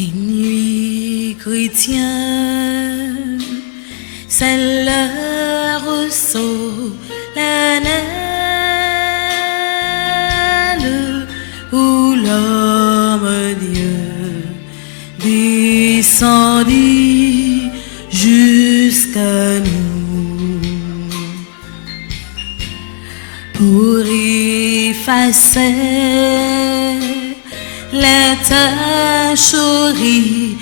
Minuit chrétien, c'est l'heure solennelle où l'homme Dieu descendit jusqu'à nous pour effacer les tâches originelles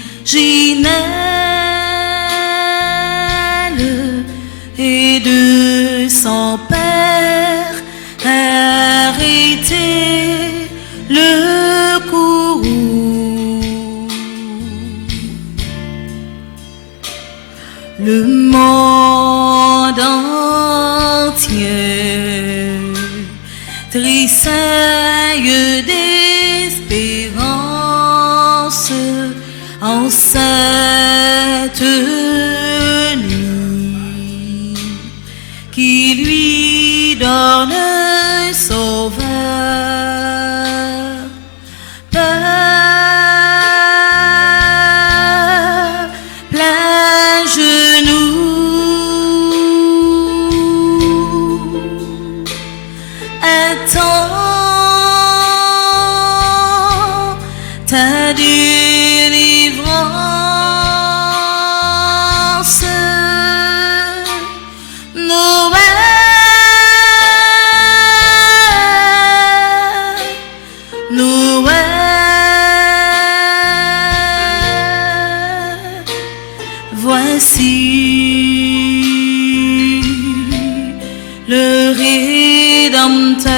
et de son Père arrêter le courroux. Le monde entier tressaille d'espérance en cette nuit qui lui donne un sauveur. Plein genou, attends ta délivrance. Noël, voici le Rédempteur.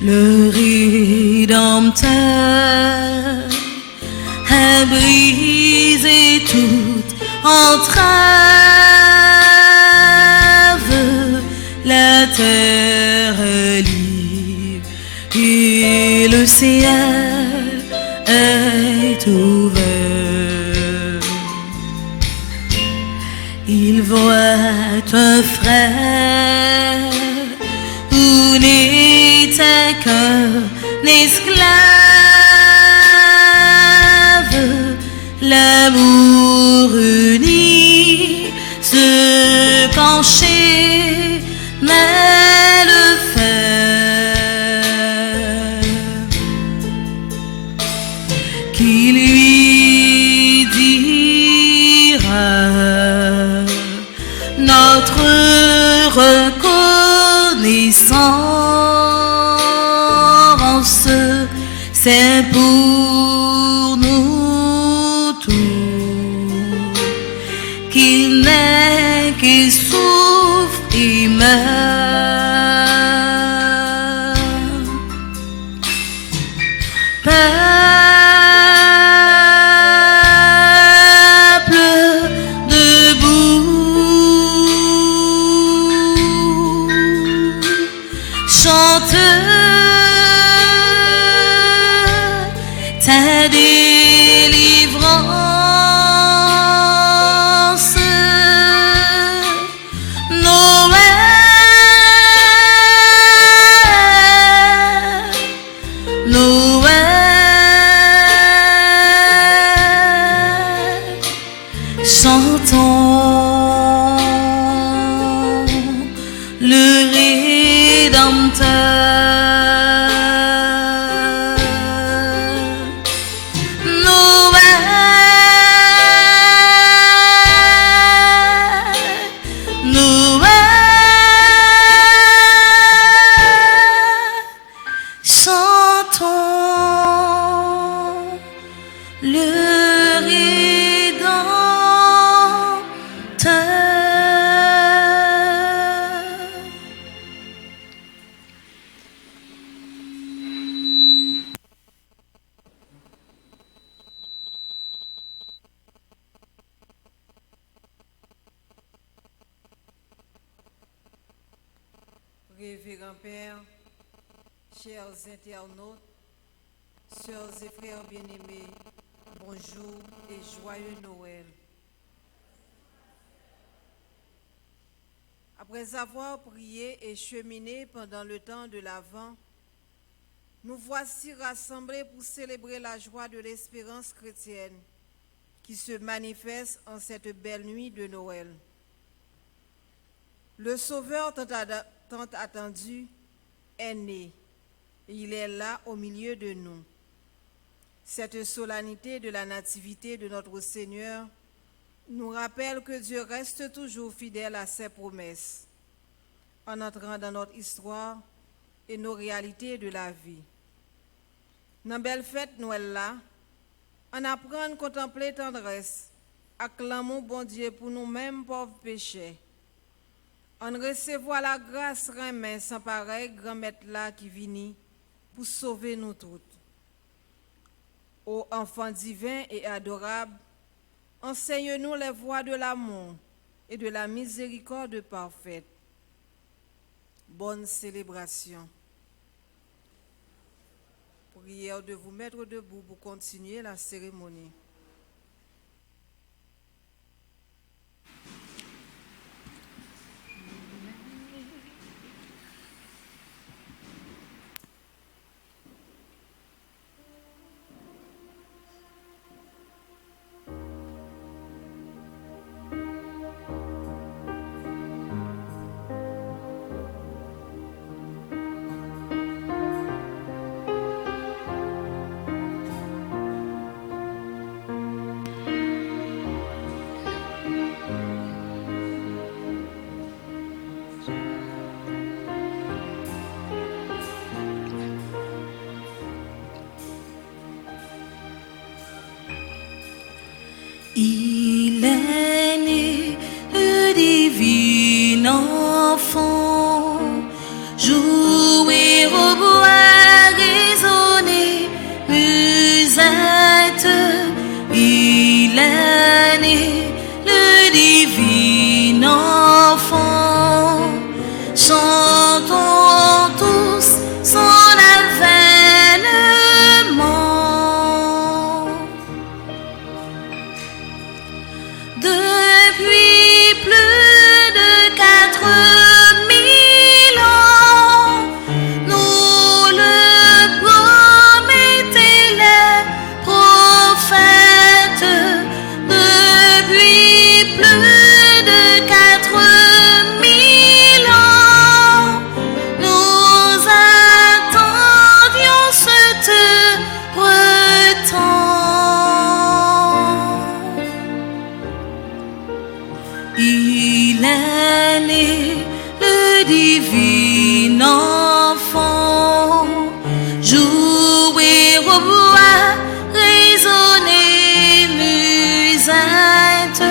Le Rédempteur a brisé toute entrave, la terre est libre et le ciel est ouvert. Il voit un frère où n'était qu'un esclave, l'amour uni se penchait, mais le fer qui lui dira notre reconnaissance, c'est pour nous tous qu'il n'est qu'il souffre et meurt. Peuple debout, le Rédempteur. Révérend Père, chers internautes, sœurs et frères bien-aimés, bonjour et joyeux Noël. Après avoir prié et cheminé pendant le temps de l'Avent, nous voici rassemblés pour célébrer la joie de l'espérance chrétienne qui se manifeste en cette belle nuit de Noël. Le Sauveur tant attendu est né. Il est là au milieu de nous. Cette solennité de la nativité de notre Seigneur nous rappelle que Dieu reste toujours fidèle à ses promesses en entrant dans notre histoire et nos réalités de la vie. Dans belle fête Noël là, on apprend à contempler tendresse, acclamons bon Dieu pour nous-mêmes pauvres péchés. On recevoir la grâce remet sans pareil grand maître là qui vini pour sauver nous toutes. Ô enfant divin et adorable, enseigne-nous les voies de l'amour et de la miséricorde parfaite. Bonne célébration. Prière de vous mettre debout pour continuer la cérémonie. Il est né, le divin enfant, jouer au bois, résonner, musette. Il est né, le divin enfant, chantons tous son avènement. Depuis plus de 4000 ans, nous le promettaient les prophètes. Depuis plus de 4000 ans, nous attendions ce temps. Il est né, le divin enfant, jouer au bois, résonner, musette.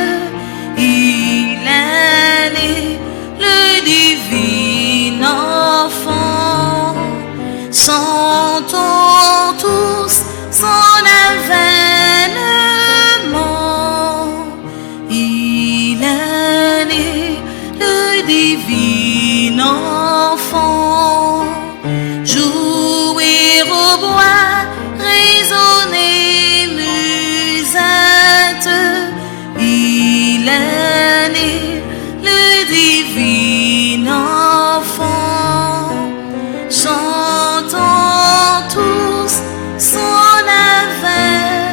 Il est né, le divin enfant, chantons tous son avènement. Il est né, le divin enfant, jouer au bois, résonner, musette. Il est né, le divin enfant, chantons tous son avènement.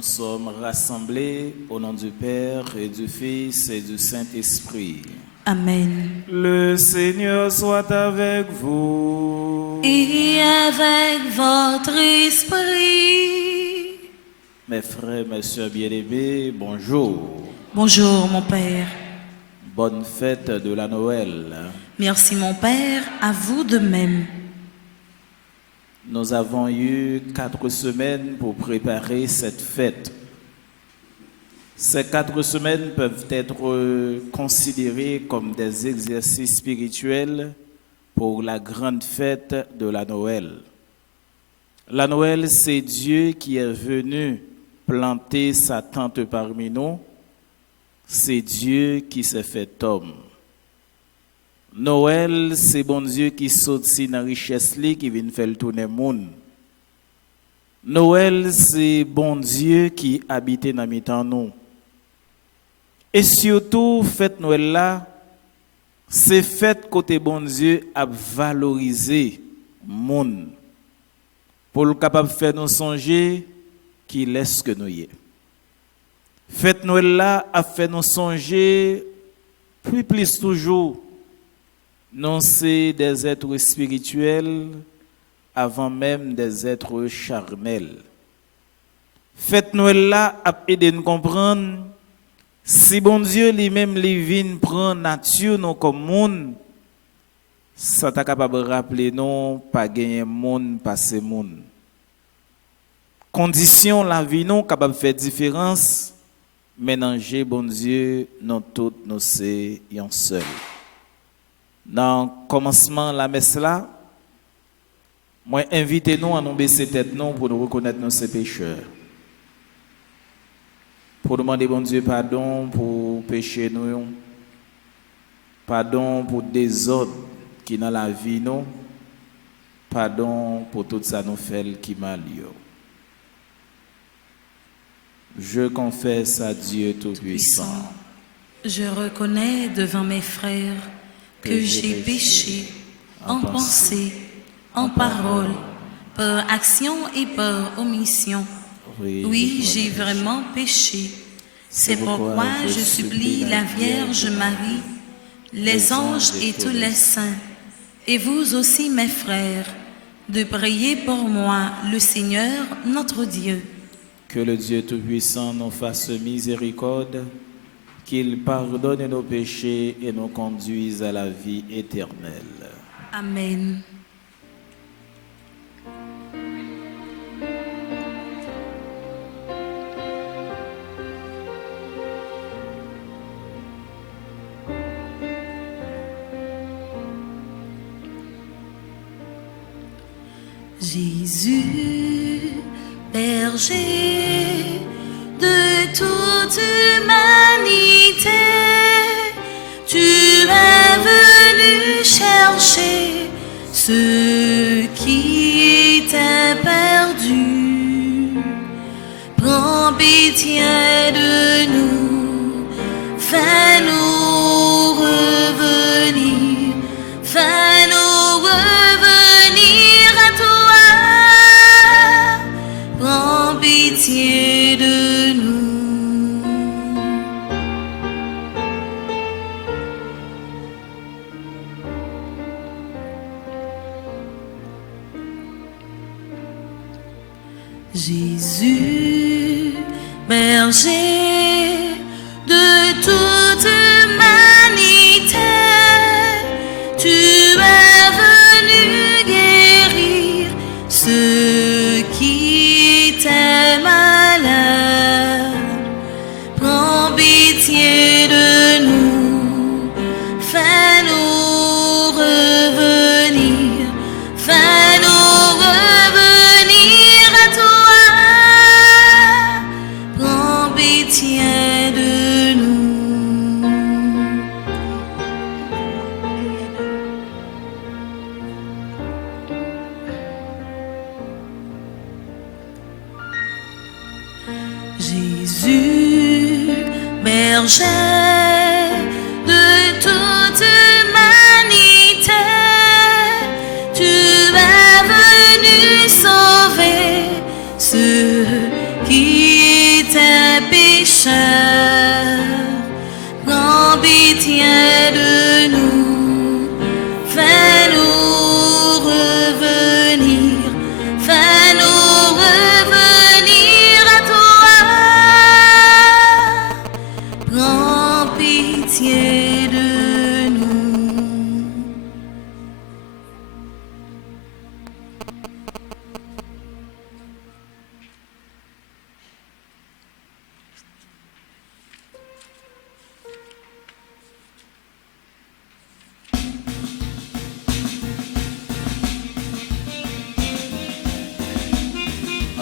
nous sommes rassemblés au nom du Père et du Fils et du Saint-Esprit. Amen. Le Seigneur soit avec vous. Et avec votre esprit. Mes frères, mes sœurs bien-aimés, bonjour. Bonjour mon Père. Bonne fête de la Noël. Merci mon Père, à vous de même. Nous avons eu 4 semaines pour préparer cette fête. Ces 4 semaines peuvent être considérées comme des exercices spirituels pour la grande fête de la Noël. La Noël, c'est Dieu qui est venu planter sa tente parmi nous. C'est Dieu qui s'est fait homme. Noël, c'est bon Dieu qui saute si dans la richesse qui vient faire tourner le monde. Noël, c'est bon Dieu qui habite dans mi-temps nous. Et surtout, fête Noël là, c'est fête côté bon Dieu à valoriser le monde. Pour le capable de faire nous songer qu'il est ce que nous y est. Fête Noël là a fait nous songer plus toujours. Non, c'est des êtres spirituels avant même des êtres charnels. Fête Noël là a aidé nous comprendre si bon Dieu lui-même vient prendre nature nous comme monde, ça t'a capable de rappeler non pas gagner monde passer monde. Condition la vie non capable de faire différence, mélanger bon Dieu non tout nous c'est un seul. Dans le commencement de la messe là, moi invitez-nous à nous baisser tête non pour nous reconnaître nos pécheurs. Pour demander bon Dieu pardon pour péché nous, pardon pour désordre qui dans la vie nous, pardon pour tout ça nous fait qui mal yo. Je confesse à Dieu Tout-Puissant. Je reconnais devant mes frères que j'ai péché en pensée, en parole, par action et par omission. Oui, j'ai vraiment péché. C'est pourquoi je supplie la Vierge Marie, les anges et tous les saints, et vous aussi mes frères, de prier pour moi le Seigneur notre Dieu. Que le Dieu Tout-Puissant nous fasse miséricorde, qu'il pardonne nos péchés et nous conduise à la vie éternelle. Amen. Jésus, berger de toute humanité, tu es venu chercher ceux qui étaient perdus. Prends pitié de nous, fais-nous revenir, fais-nous revenir à toi. Prends pitié de nous. Jésus, berger de toute humanité, tu es venu guérir ceux qui étaient malades. Prends pitié de nous, fais-nous revenir, fais-nous revenir à toi. Prends pitié de nous. Jésus, berger de toute humanité, tu es venu sauver ceux qui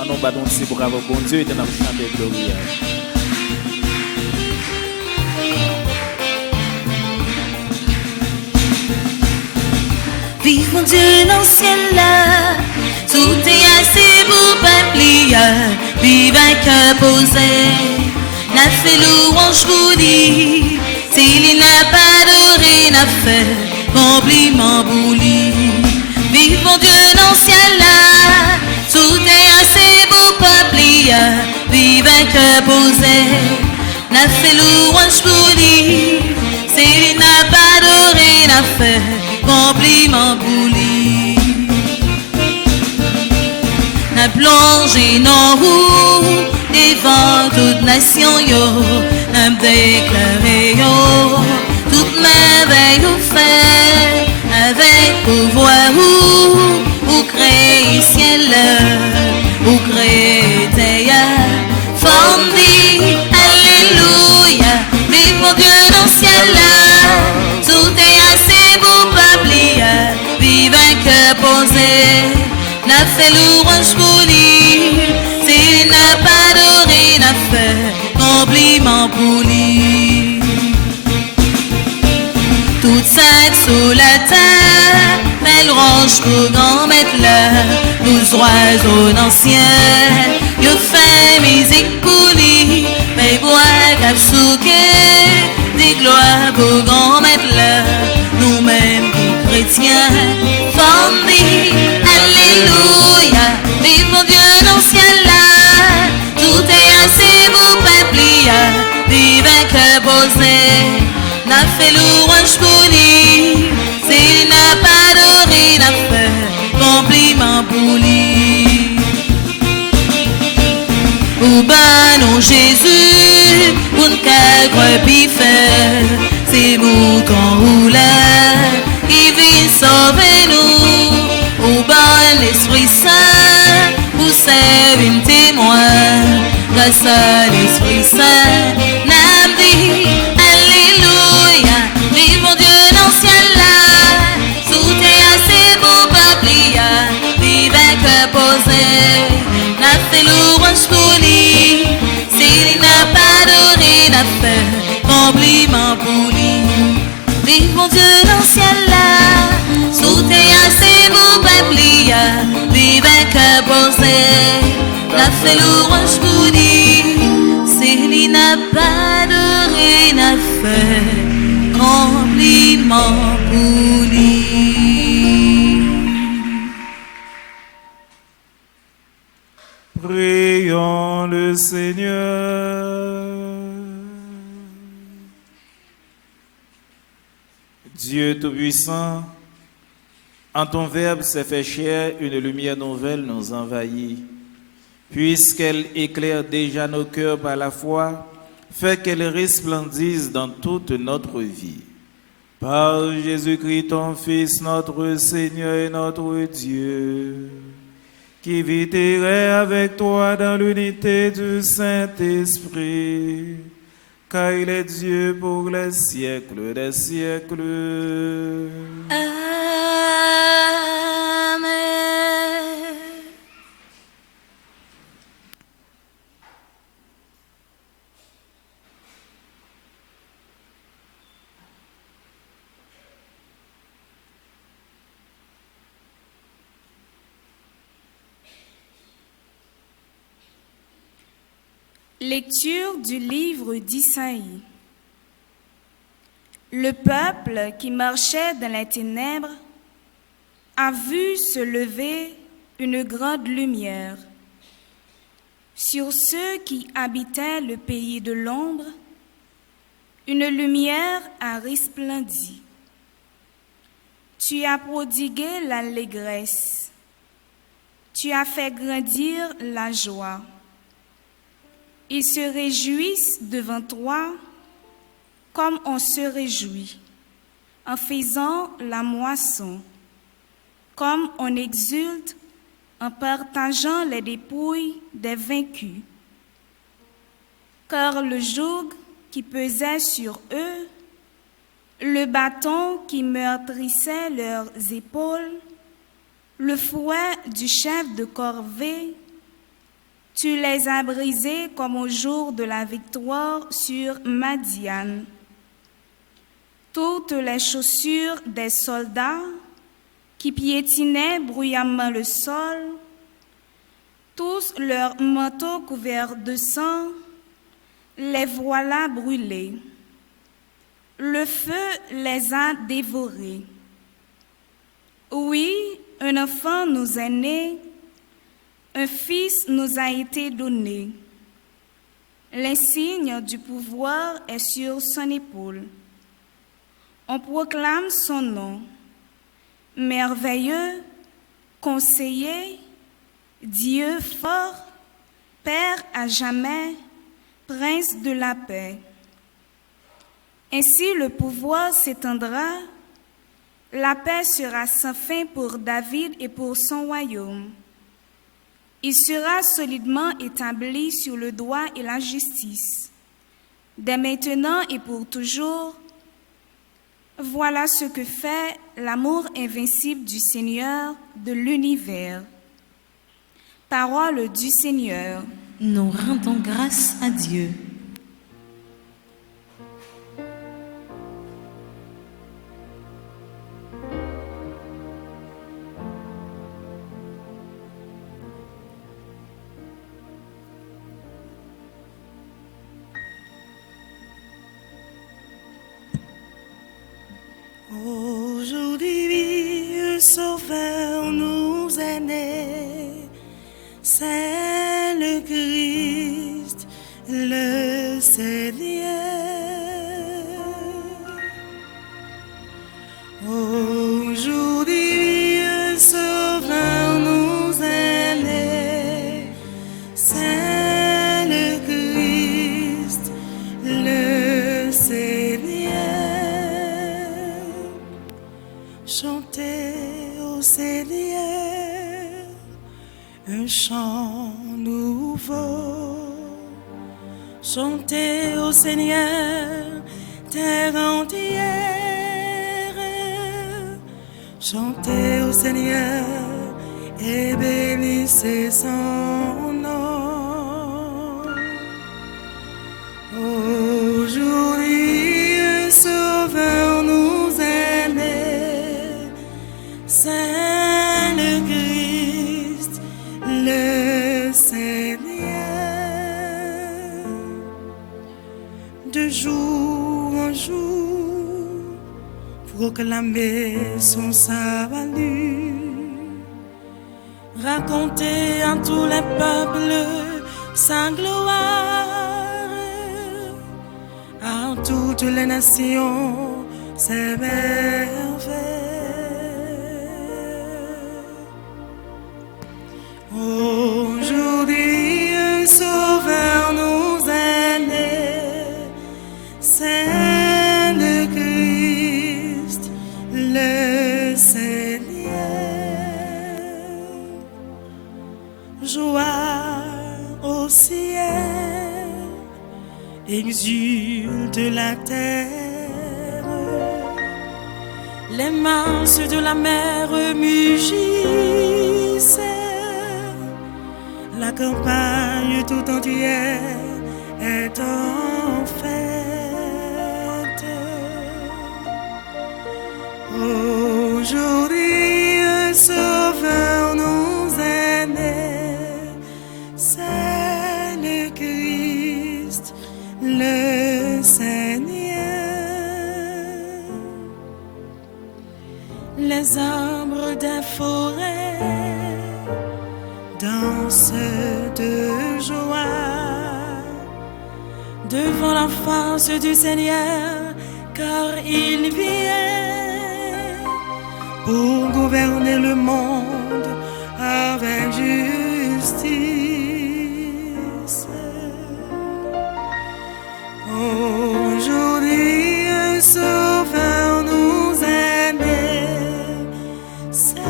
En nous battons si bravo, bon Dieu, et nous chanter gloria. Vive mon Dieu dans le ciel là, tout est assez pour peuple, vive un cœur posé, n'a fait louange pour lui, s'il n'a pas adoré, n'a fait compliment pour lui. Vive mon Dieu dans le ciel là, tout est assez pour peuple, vive un cœur posé, n'a fait louange pour lui, s'il n'a pas adoré, n'a fait compliment pour lui. N'a plongé dans roue devant toute nation yo, n'a déclaré yo, toute merveille ou fait, avec pouvoir ou créé ciel, ou créé terre, forme dit, alléluia, vive mon Dieu dans le ciel là, tout est assez beau peuple, vive un cœur posé, n'a fait louange pour lui, s'il n'a pas adoré, n'a fait compliment pour lui. Toute sainte sous la terre, belle roche pour grand mettre là, 12 oiseaux dans le ciel, yo fait musique pour lui, mais bois cap souquet, des gloires pour grand mettre là, nous-mêmes qui chrétiens, forme dit, alléluia, vive mon Dieu dans le ciel là, tout est assez beau peuple, vive un cœur posé, n'a fait louange pour lui, s'il n'a pas adoré, n'a fait compliment pour lui. Ou ben non Jésus, pour ne qu'à faire, c'est mouton ou là, qui vient sauver nous. Ou ben l'Esprit Saint, pour servir un témoin, grâce à l'Esprit Saint, n'a dit, alléluia, vive mon Dieu dans le ciel là, tout est assez beau peuple, vive un cœur posé, n'a fait louange pour lui, s'il n'a pas adoré, n'a fait compliment pour lui. Vive mon Dieu dans le ciel là, tout est assez beau peuple, vive un cœur posé, n'a fait louange pour lui, s'il n'a pas adoré, n'a fait compliment pour lui. Prions le Seigneur. Dieu Tout-Puissant, en ton Verbe s'est fait chair, une lumière nouvelle nous envahit. Puisqu'elle éclaire déjà nos cœurs par la foi, fait qu'elle resplendisse dans toute notre vie. Par Jésus-Christ, ton Fils, notre Seigneur et notre Dieu, qui vit et règne avec toi dans l'unité du Saint-Esprit, car il est Dieu pour les siècles des siècles. Amen. Lecture du livre d'Isaïe. Le peuple qui marchait dans les ténèbres a vu se lever une grande lumière. Sur ceux qui habitaient le pays de l'ombre, une lumière a resplendi. Tu as prodigué l'allégresse. Tu as fait grandir la joie. Ils se réjouissent devant toi comme on se réjouit en faisant la moisson, comme on exulte en partageant les dépouilles des vaincus. Car le joug qui pesait sur eux, le bâton qui meurtrissait leurs épaules, le fouet du chef de corvée, Tu les as brisés comme au jour de la victoire sur Madian. Toutes les chaussures des soldats qui piétinaient bruyamment le sol, tous leurs manteaux couverts de sang, les voilà brûlés. Le feu les a dévorés. Oui, un enfant nous est né, un fils nous a été donné. L'insigne du pouvoir est sur son épaule. On proclame son nom. Merveilleux, conseiller, Dieu fort, Père à jamais, Prince de la paix. Ainsi le pouvoir s'étendra, la paix sera sans fin pour David et pour son royaume. Il sera solidement établi sur le droit et la justice, dès maintenant et pour toujours. Voilà ce que fait l'amour invincible du Seigneur de l'univers. Parole du Seigneur. Nous rendons grâce à Dieu. Aujourd'hui, un sauveur nous est né, c'est le Christ, le Seigneur. Aujourd'hui, un sauveur nous est né, c'est le Christ, le Seigneur. Chantez au Seigneur un chant nouveau. Chantez au Seigneur terre entière. Chantez au Seigneur et bénissez son nom. Aujourd'hui, un sauveur nous est né, c'est le Christ, le Seigneur. De jour en jour, proclamer son salut, raconter à tous les peuples sa gloire, à toutes les nations ses merveilles. Aujourd'hui, un sauveur nous est né, c'est le Christ, le Seigneur. Joie au ciel, exulte la terre, les masses de la mer mugissent. La campagne tout entière est en fête. Aujourd'hui, un sauveur nous est né, c'est le Christ, le Seigneur. Les arbres des forêts dansent de joie devant la face du Seigneur, car il vient pour gouverner le monde avec justice. Aujourd'hui, un sauveur nous est né, c'est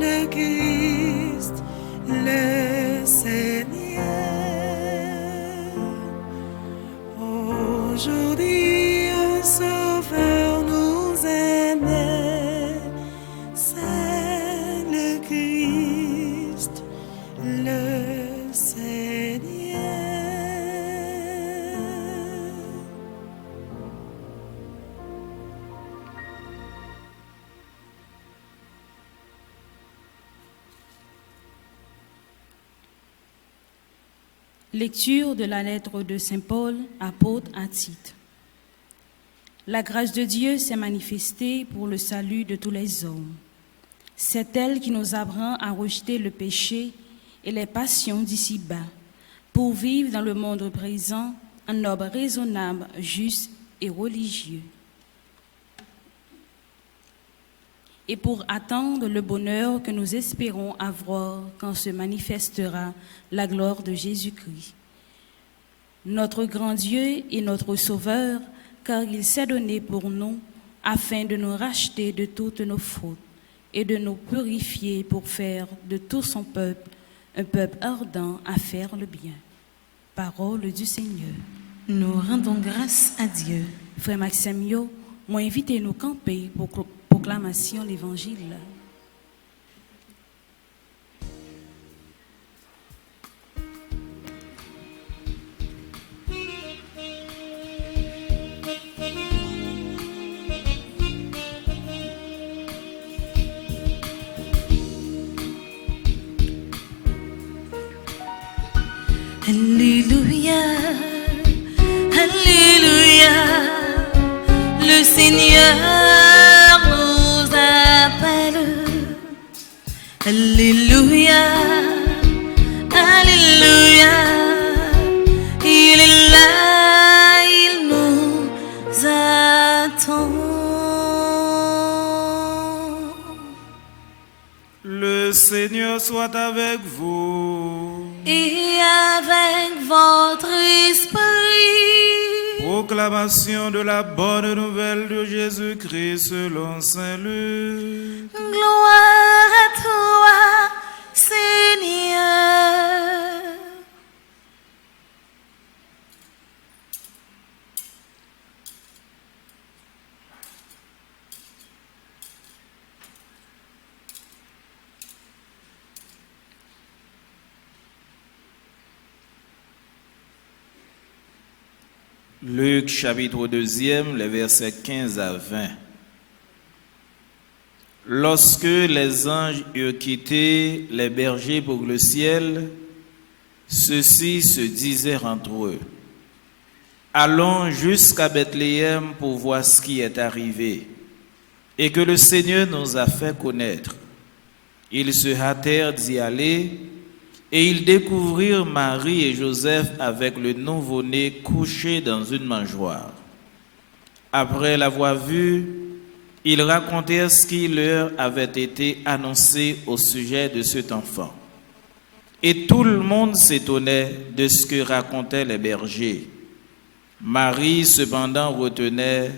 le Christ, le Seigneur. Aujourd'hui, un sauveur nous est né, c'est Lecture de la lettre de Saint Paul, apôtre à Tite. La grâce de Dieu s'est manifestée pour le salut de tous les hommes. C'est elle qui nous apprend à rejeter le péché et les passions d'ici-bas, pour vivre dans le monde présent un homme raisonnable, juste et religieux. Et pour attendre le bonheur que nous espérons avoir quand se manifestera la gloire de Jésus-Christ, notre grand Dieu et notre Sauveur, car il s'est donné pour nous afin de nous racheter de toutes nos fautes et de nous purifier pour faire de tout son peuple un peuple ardent à faire le bien. Parole du Seigneur. Nous rendons grâce à Dieu. Frère Maxime Yo, moi invité nous camper pour proclamation de l'Évangile. Alléluia, Alléluia, le Seigneur nous appelle. Alléluia, Alléluia, il est là, il nous attend. Le Seigneur soit avec vous. Et avec votre esprit. Proclamation de la bonne nouvelle de Jésus-Christ selon Saint Luc. Gloire à toi, Seigneur. Luc chapitre 2, les versets 15 à 20. Lorsque les anges eurent quitté les bergers pour le ciel, ceux-ci se disaient entre eux: allons jusqu'à Bethléem pour voir ce qui est arrivé et que le Seigneur nous a fait connaître. Ils se hâtèrent d'y aller. Et ils découvrirent Marie et Joseph avec le nouveau-né couché dans une mangeoire. Après l'avoir vu, ils racontèrent ce qui leur avait été annoncé au sujet de cet enfant. Et tout le monde s'étonnait de ce que racontaient les bergers. Marie, cependant, retenait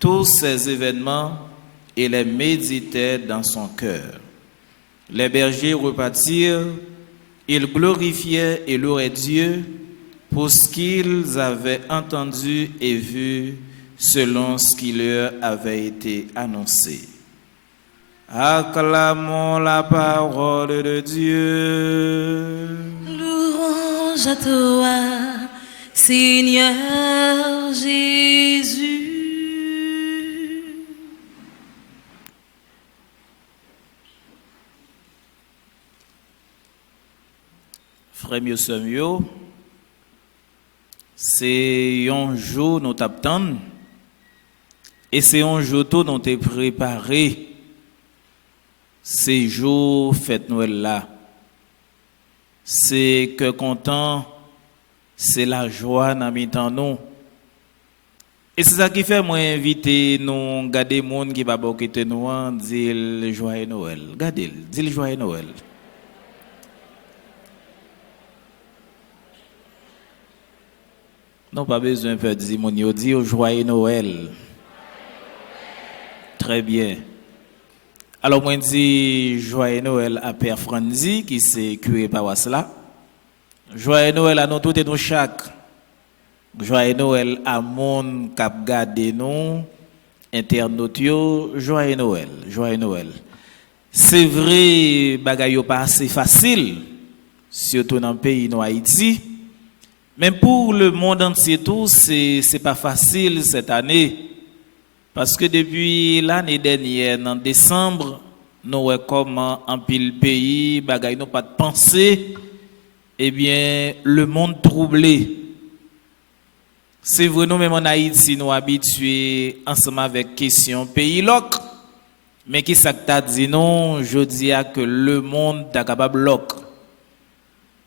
tous ces événements et les méditait dans son cœur. Les bergers repartirent. Ils glorifiaient et louaient Dieu pour ce qu'ils avaient entendu et vu selon ce qui leur avait été annoncé. Acclamons la parole de Dieu. Louange à toi, Seigneur Jésus. Frère mieux, sœur mieux, c'est un jour nous t'attendons et c'est un jour tout nous t'es préparé. Ces jours fête Noël là, c'est que content, c'est la joie dans mi-temps nous. Et c'est ça qui fait moi inviter nous garder monde qui va pas quitter nous dire le joyeux Noël. Gardez, dis le joyeux Noël. Non, pas besoin de faire dire mon dit au joyeux Noël. Très bien. Alors, moi, je dis joyeux Noël à Père Franzi, qui s'est curé par cela. Joyeux Noël à nous tous et nous chaque. Joyeux Noël à mon cap gardé nous, internautes, joyeux Noël, joyeux Noël. C'est vrai, bagaille pas assez facile, surtout dans le pays de Haïti. Même pour le monde entier, tout, c'est pas facile cette année. Parce que depuis l'année dernière, en décembre, nous voyons comment en pile pays, bagaille nous pas de pensée. eh bien, le monde troublé. C'est vrai, nous, même en Haïti, nous habitués ensemble avec question pays loc. Mais qui ça que t'as dit non, je dis que le monde est capable loc.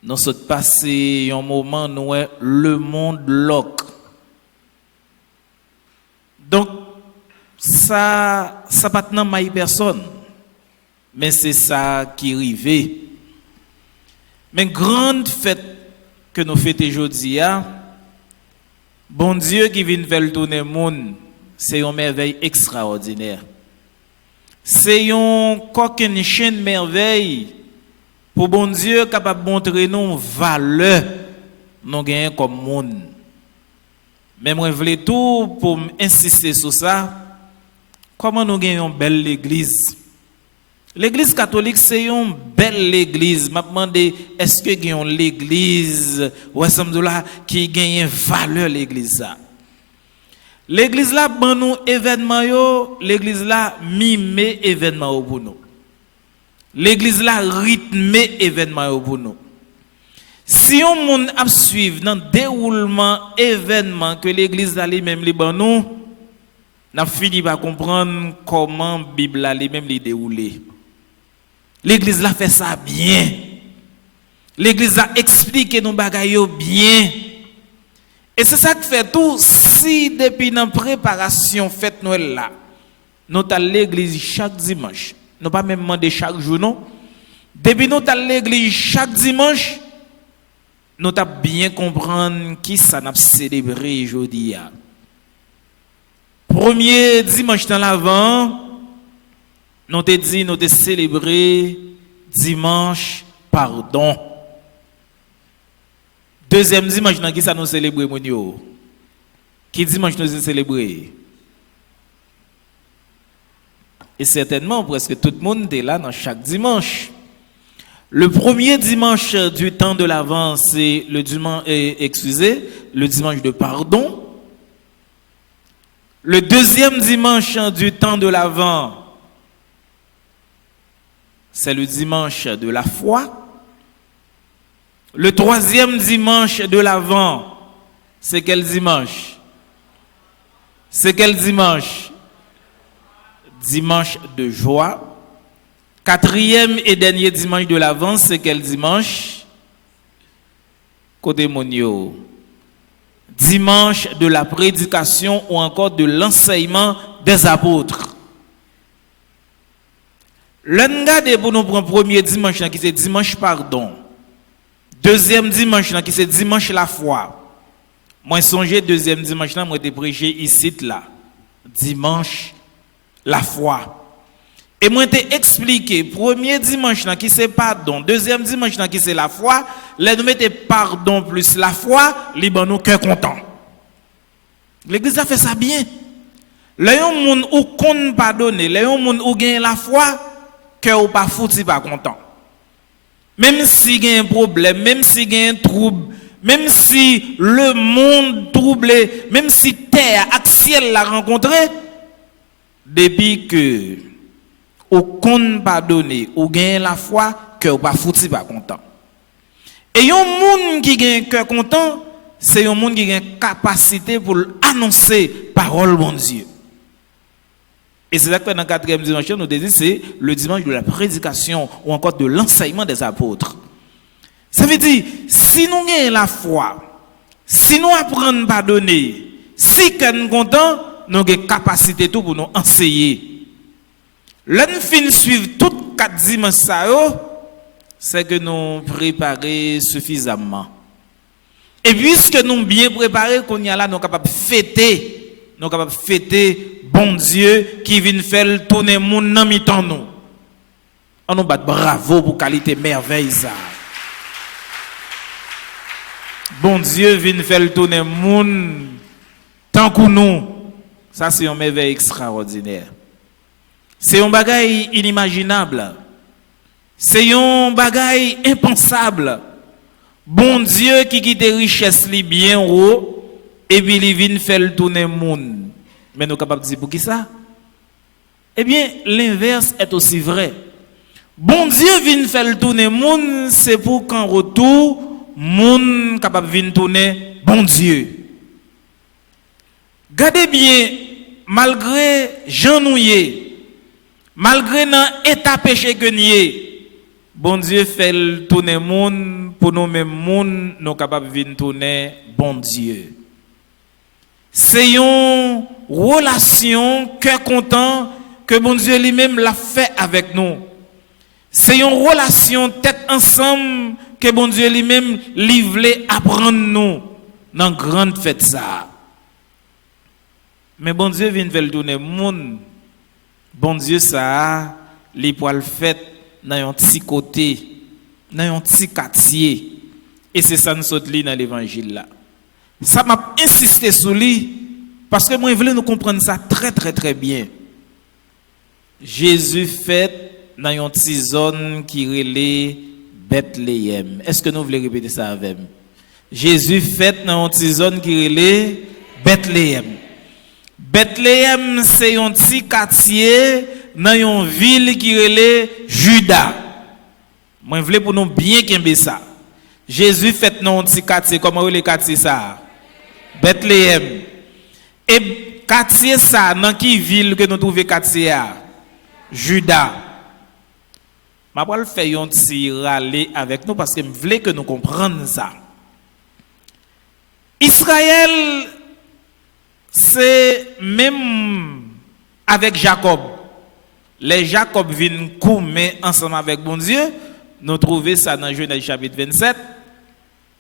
Nous sommes passé un moment, nous, le monde loc. Donc, ça pas de maille personne. Mais c'est ça qui arrive. Mais grande fête que nous fêtons aujourd'hui, bon Dieu qui vient faire tourner le monde, c'est une merveille extraordinaire. C'est une chaîne merveille pour bon Dieu capable de montrer nous valeur nous gagnons comme monde. Mais moi je voulais tout pour insister sur ça. Comment nous gagnons une belle église? L'église catholique, c'est une belle église. Je me demande, est-ce que y a une église qui gagne valeur l'église? L'église là, bon nous événement, l'église là, mime événement pour nous. L'église là, rythme événement pour nous. Si on monde a suivre dans le déroulement événement que l'église là lui-même li ban nous, n'a fini par comprendre comment la Bible là lui-même li déroulé. L'église là fait ça bien. L'église a expliqué nos bagailles bien. Et c'est ça qui fait tout. Si depuis la préparation fête Noël là, nous allons à l'église chaque dimanche. Nous pas même demander chaque jour non. Depuis nous allons à l'église chaque dimanche, nous allons bien comprendre qui ça n'a célébré aujourd'hui. Premier dimanche dans l'Avent, nous te dit, nous te célébrer dimanche pardon. Deuxième dimanche, dans qui ça nous célébrer, mon yo? Qui dimanche nous célébrer? Et certainement, presque tout le monde est là dans chaque dimanche. Le premier dimanche du temps de l'Avent, c'est le dimanche, le dimanche de pardon. Le deuxième dimanche du temps de l'Avent, c'est le dimanche de la foi. Le troisième dimanche de l'Avent, c'est quel dimanche? C'est quel dimanche? Dimanche de joie. Quatrième et dernier dimanche de l'Avent, c'est quel dimanche? Côté monio. Dimanche de la prédication ou encore de l'enseignement des apôtres. L'engade pour nous prendre premier dimanche qui c'est dimanche pardon. Deuxième dimanche qui c'est dimanche la foi. Moi songez deuxième dimanche là moi t'ai prêché ici là. Dimanche la foi. Et moi t'ai expliqué premier dimanche là qui c'est pardon, deuxième dimanche là qui c'est la foi, là nous mettez pardon plus la foi, li ban nous cœur content. L'église a fait ça bien. Là yon moun ou kon pardonner, là yon moun ou gagne la foi, cœur ou pas fouti pas content. Même si y a un problème, même si y a un trouble, même si le monde troublé, même si terre et ciel l'a rencontré, depuis que au compte pardonner, ou gagne la foi, que ou pas fouti pas content. Et un monde qui gagne cœur content, c'est un monde qui gagne capacité pour annoncer parole bon Dieu. Et c'est ça que dans le quatrième dimanche, nous disons c'est le dimanche de la prédication ou encore de l'enseignement des apôtres. Ça veut dire, si nous gagnons la foi, si nous apprenons à pardonner, si nous sommes contents, nous avons une capacité tout pour nous enseigner. Là, nous finissons suivre toutes 4 dimanches, c'est que nous préparons suffisamment. Et puisque nous bien préparés, qu'on y a là, nous sommes capables de fêter. Nous sommes capables de fêter bon Dieu qui vient faire tourner mon nom mi-temps nous. On nous bat bravo pour qualité merveille ça. Bon Dieu vient faire tourner mon tant que nous. Ça c'est une merveille extraordinaire. C'est un bagage inimaginable. C'est un bagage impensable. Bon Dieu qui quitte richesse li bien haut et puis il vient faire tourner le monde. Mais nous sommes capables de dire pour qui ça? Eh bien, l'inverse est aussi vrai. Bon Dieu vient faire tourner le monde, c'est pour qu'en retour, moun capable venir tourner bon Dieu. Gardez bien, malgré Jean Nouye, malgré dans état péché que nié, bon Dieu fait tourner moun pour nous mêmes moun nous capable venir tourner bon Dieu. C'est une relation cœur content que bon Dieu lui-même l'a fait avec nous. C'est une relation tête ensemble que bon Dieu lui-même voulait apprendre nous dans grande fête ça. Mais bon Dieu vient faire le tourner monde. Bon Dieu ça, li pour le fait dans un petit côté, dans un petit quartier. Et c'est ça nous saute li dans l'évangile là. Ça m'a insisté sur lui parce que moi je voulais nous comprendre ça très très très bien. Jésus fait dans une petite zone qui relait Bethléem. Est-ce que nous voulons répéter ça avec moi? Jésus fait dans une petite zone qui relait Bethléem. Bethléem, c'est un petit quartier dans une ville qui relait Juda. Moi, je voulais pour nous bien qu'aimer ça. Jésus fait dans un petit quartier. Comment le quartier ça? Bethléem. Et quartier ça, dans quelle ville que nous trouvons quartier à? Juda. Je vais faire un petit râler avec nous parce que je voulais que nous comprenions ça. Israël, c'est même avec Jacob. Les Jacob viennent coumer ensemble avec bon Dieu. Nous trouvons ça dans Genèse chapitre 27.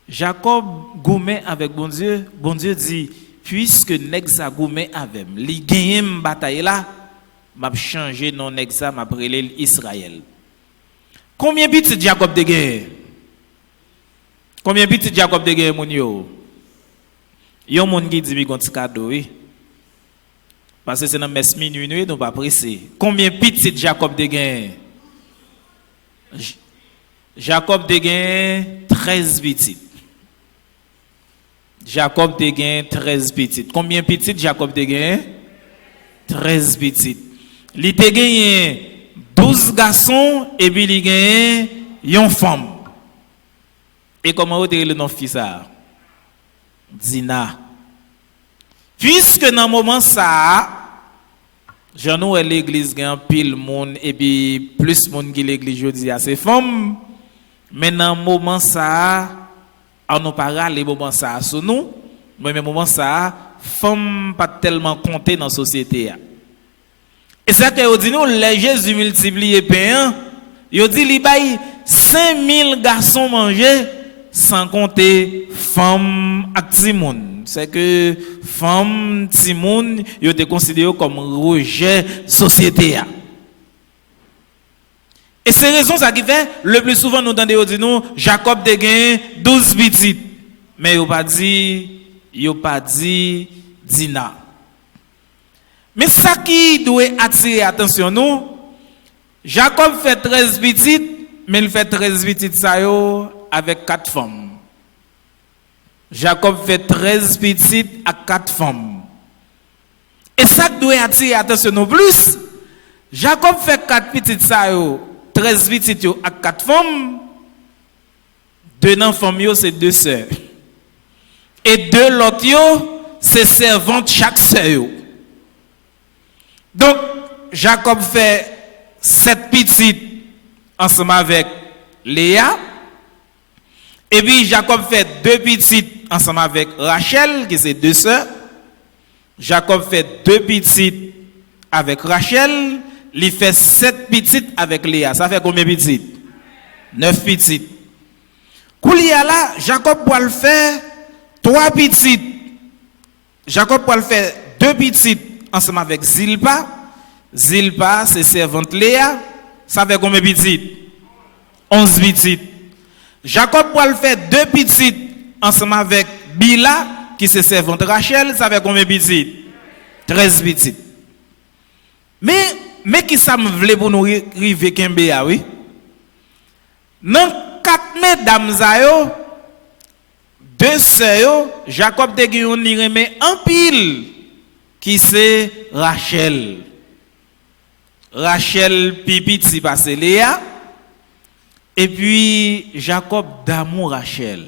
Jacob goumé avec bon Dieu. Bon Dieu dit, puisque Nexa goumé avec moi, li gagne une bataille là, m'a changé non Nexa, m'a brûlé Israël. Combien de petits Jacob de gagne? Combien de petits Jacob de gagne, mon yo? Yon moun qui dit mi gonti cadeau, oui. Parce que c'est dans messe minuit, nous pas pressé. Combien petit Jacob de gain? Jacob de gain 13 petits. Jacob de gain 13 petits. Combien petit Jacob de gain? 13 petits. Il te gagne 12 garçons et puis il gagne une femme. Et comment vous le nom fils ça? Dina. Puisque dans le moment ça, j'en ai l'église gagne pile monde et puis plus monde qui l'église jodi à ces femmes. Mais dans le moment ça, on nous parle les moments ça sur nous, mais le moment ça, femmes pas tellement compter dans la société. Et ça que dit nous les Jésus multiplié pain, il dit li bay 5000 garçons manger sans compter femmes et timoun. C'est que femmes, timoun, ils étaient considérés comme rejet société. Et c'est raison ça qui fait, le plus souvent nous entendons nous, Jacob de gain 12 petites. Mais il n'a pas dit Dina. Mais ça qui doit attirer attention nous, Jacob fait 13 petites, mais il fait 13 petites ça yo avec 4 femmes. Jacob fait 13 petites à 4 femmes. Et ça doit attirer attention nous plus. Jacob fait 4 petites ça yo, 13 petites yo à 4 femmes. 2 nan femmes yo c'est 2 sœurs. Et 2 l'autre yo c'est servantes chaque sœur yo. Donc Jacob fait 7 petites ensemble avec Léa. Et puis Jacob fait 2 petites ensemble avec Rachel, qui c'est 2 sœurs. Jacob fait 2 petites avec Rachel. Il fait 7 petites avec Léa. Ça fait combien de petites? 9 petites. Koulia là, Jacob peut le faire 3 petites. Jacob peut le faire 2 petites ensemble avec Zilpa. Zilpa, c'est servante Léa. Ça fait combien de petites? 11 petites. Jacob peut le faire 2 petites ensemble avec Bila, qui c'est servante Rachel. Ça fait combien de petites? 13 petites. Mais qui ça me voulait pour nous river Kembea, oui? Dans 4 mesdames, 2 sœurs, Jacob te guyon ni remet en pile, qui c'est Rachel. Rachel pipiti si passe Léa. Et puis Jacob d'amour Rachel.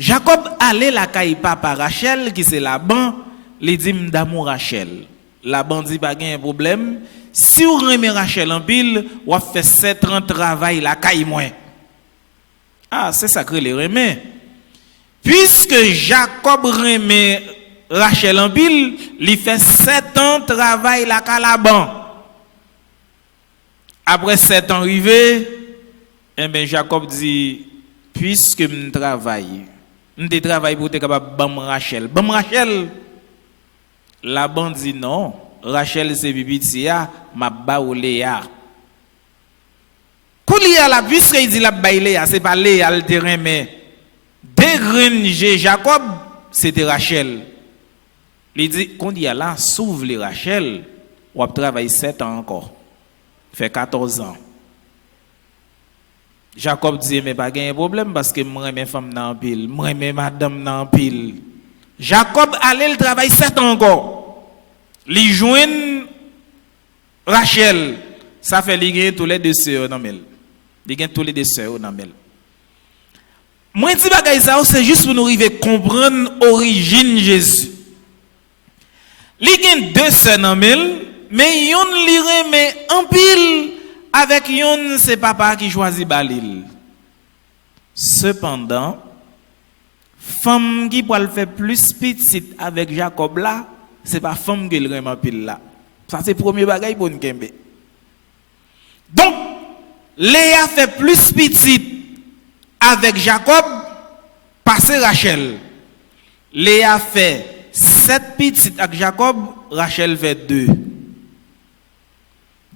Jacob allait la caille papa Rachel qui c'est Laban, il dit d'amour Rachel. Laban dit pas gain problème. Si vous aimez Rachel en pile, vous fait 7 ans de travail la caille moins. Ah, c'est ça que les remet. Puisque Jacob remet Rachel en pile, il fait 7 ans de travail la Laban. Après 7 ans arrivés, eh bien Jacob dit, puisque je travaille, je travaille pour être capable de bam Rachel. Bam Rachel, Laban dit non, Rachel c'est Bibitia, ma ba ou Léa. Koulia la puisque il dit la ba Léa, c'est pas Léa le terrain, mais dégrenger Jacob, c'était Rachel. Il dit, quand il y a là, sauve les Rachel, on va travailler 7 ans encore. Fait 14 ans. Jacob dit, mais pas de problème parce que moi, mes femmes dans pile, moi, mes madame dans pile. Jacob allait le travail 7 ans encore. Il joint Rachel. Ça fait qu'il gagne tous les 2 sœurs dans elle. Il gagne tous les 2 sœurs dans elle. Moi, dis bagay ça, c'est juste pour nous arriver à comprendre l'origine de Jésus. Il gagne 2 sœurs dans elle, mais yon li remet en pile avec yon c'est papa qui choisit Balil. Cependant, femme qui peut le faire plus petite avec Jacob là, c'est pas femme qui le remet en pile là. Ça c'est premier bagay pour nous kembe. Donc, Léa fait plus petite avec Jacob, passer Rachel. Léa fait 7 petites avec Jacob, Rachel fait 2.